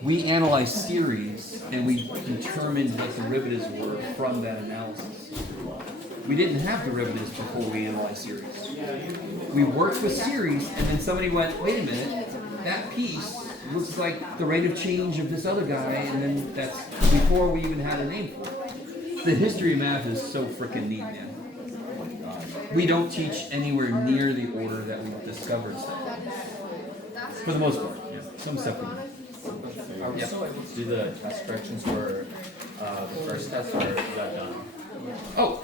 We analyzed series, and we determined what derivatives were from that analysis. We didn't have derivatives before we analyzed series. We worked with series, and then somebody went, wait a minute, that piece looks like the rate of change of this other guy, and then that's before we even had a name for it. The history of math is so freaking neat, man. We don't teach anywhere near the order that we discovered stuff. For the most part, yeah. Some stuff we do. Are we Yeah. still able to do the test corrections for the first test, or is that done? Oh,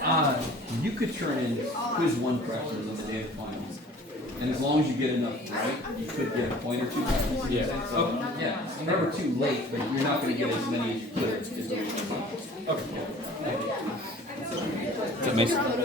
you could turn in quiz 1 questions on the day of the finals. And as long as you get enough right, you could get a point or two. Yeah. So, yeah, it's never too late, but you're not gonna get as many as you could. Okay. Does that make sense?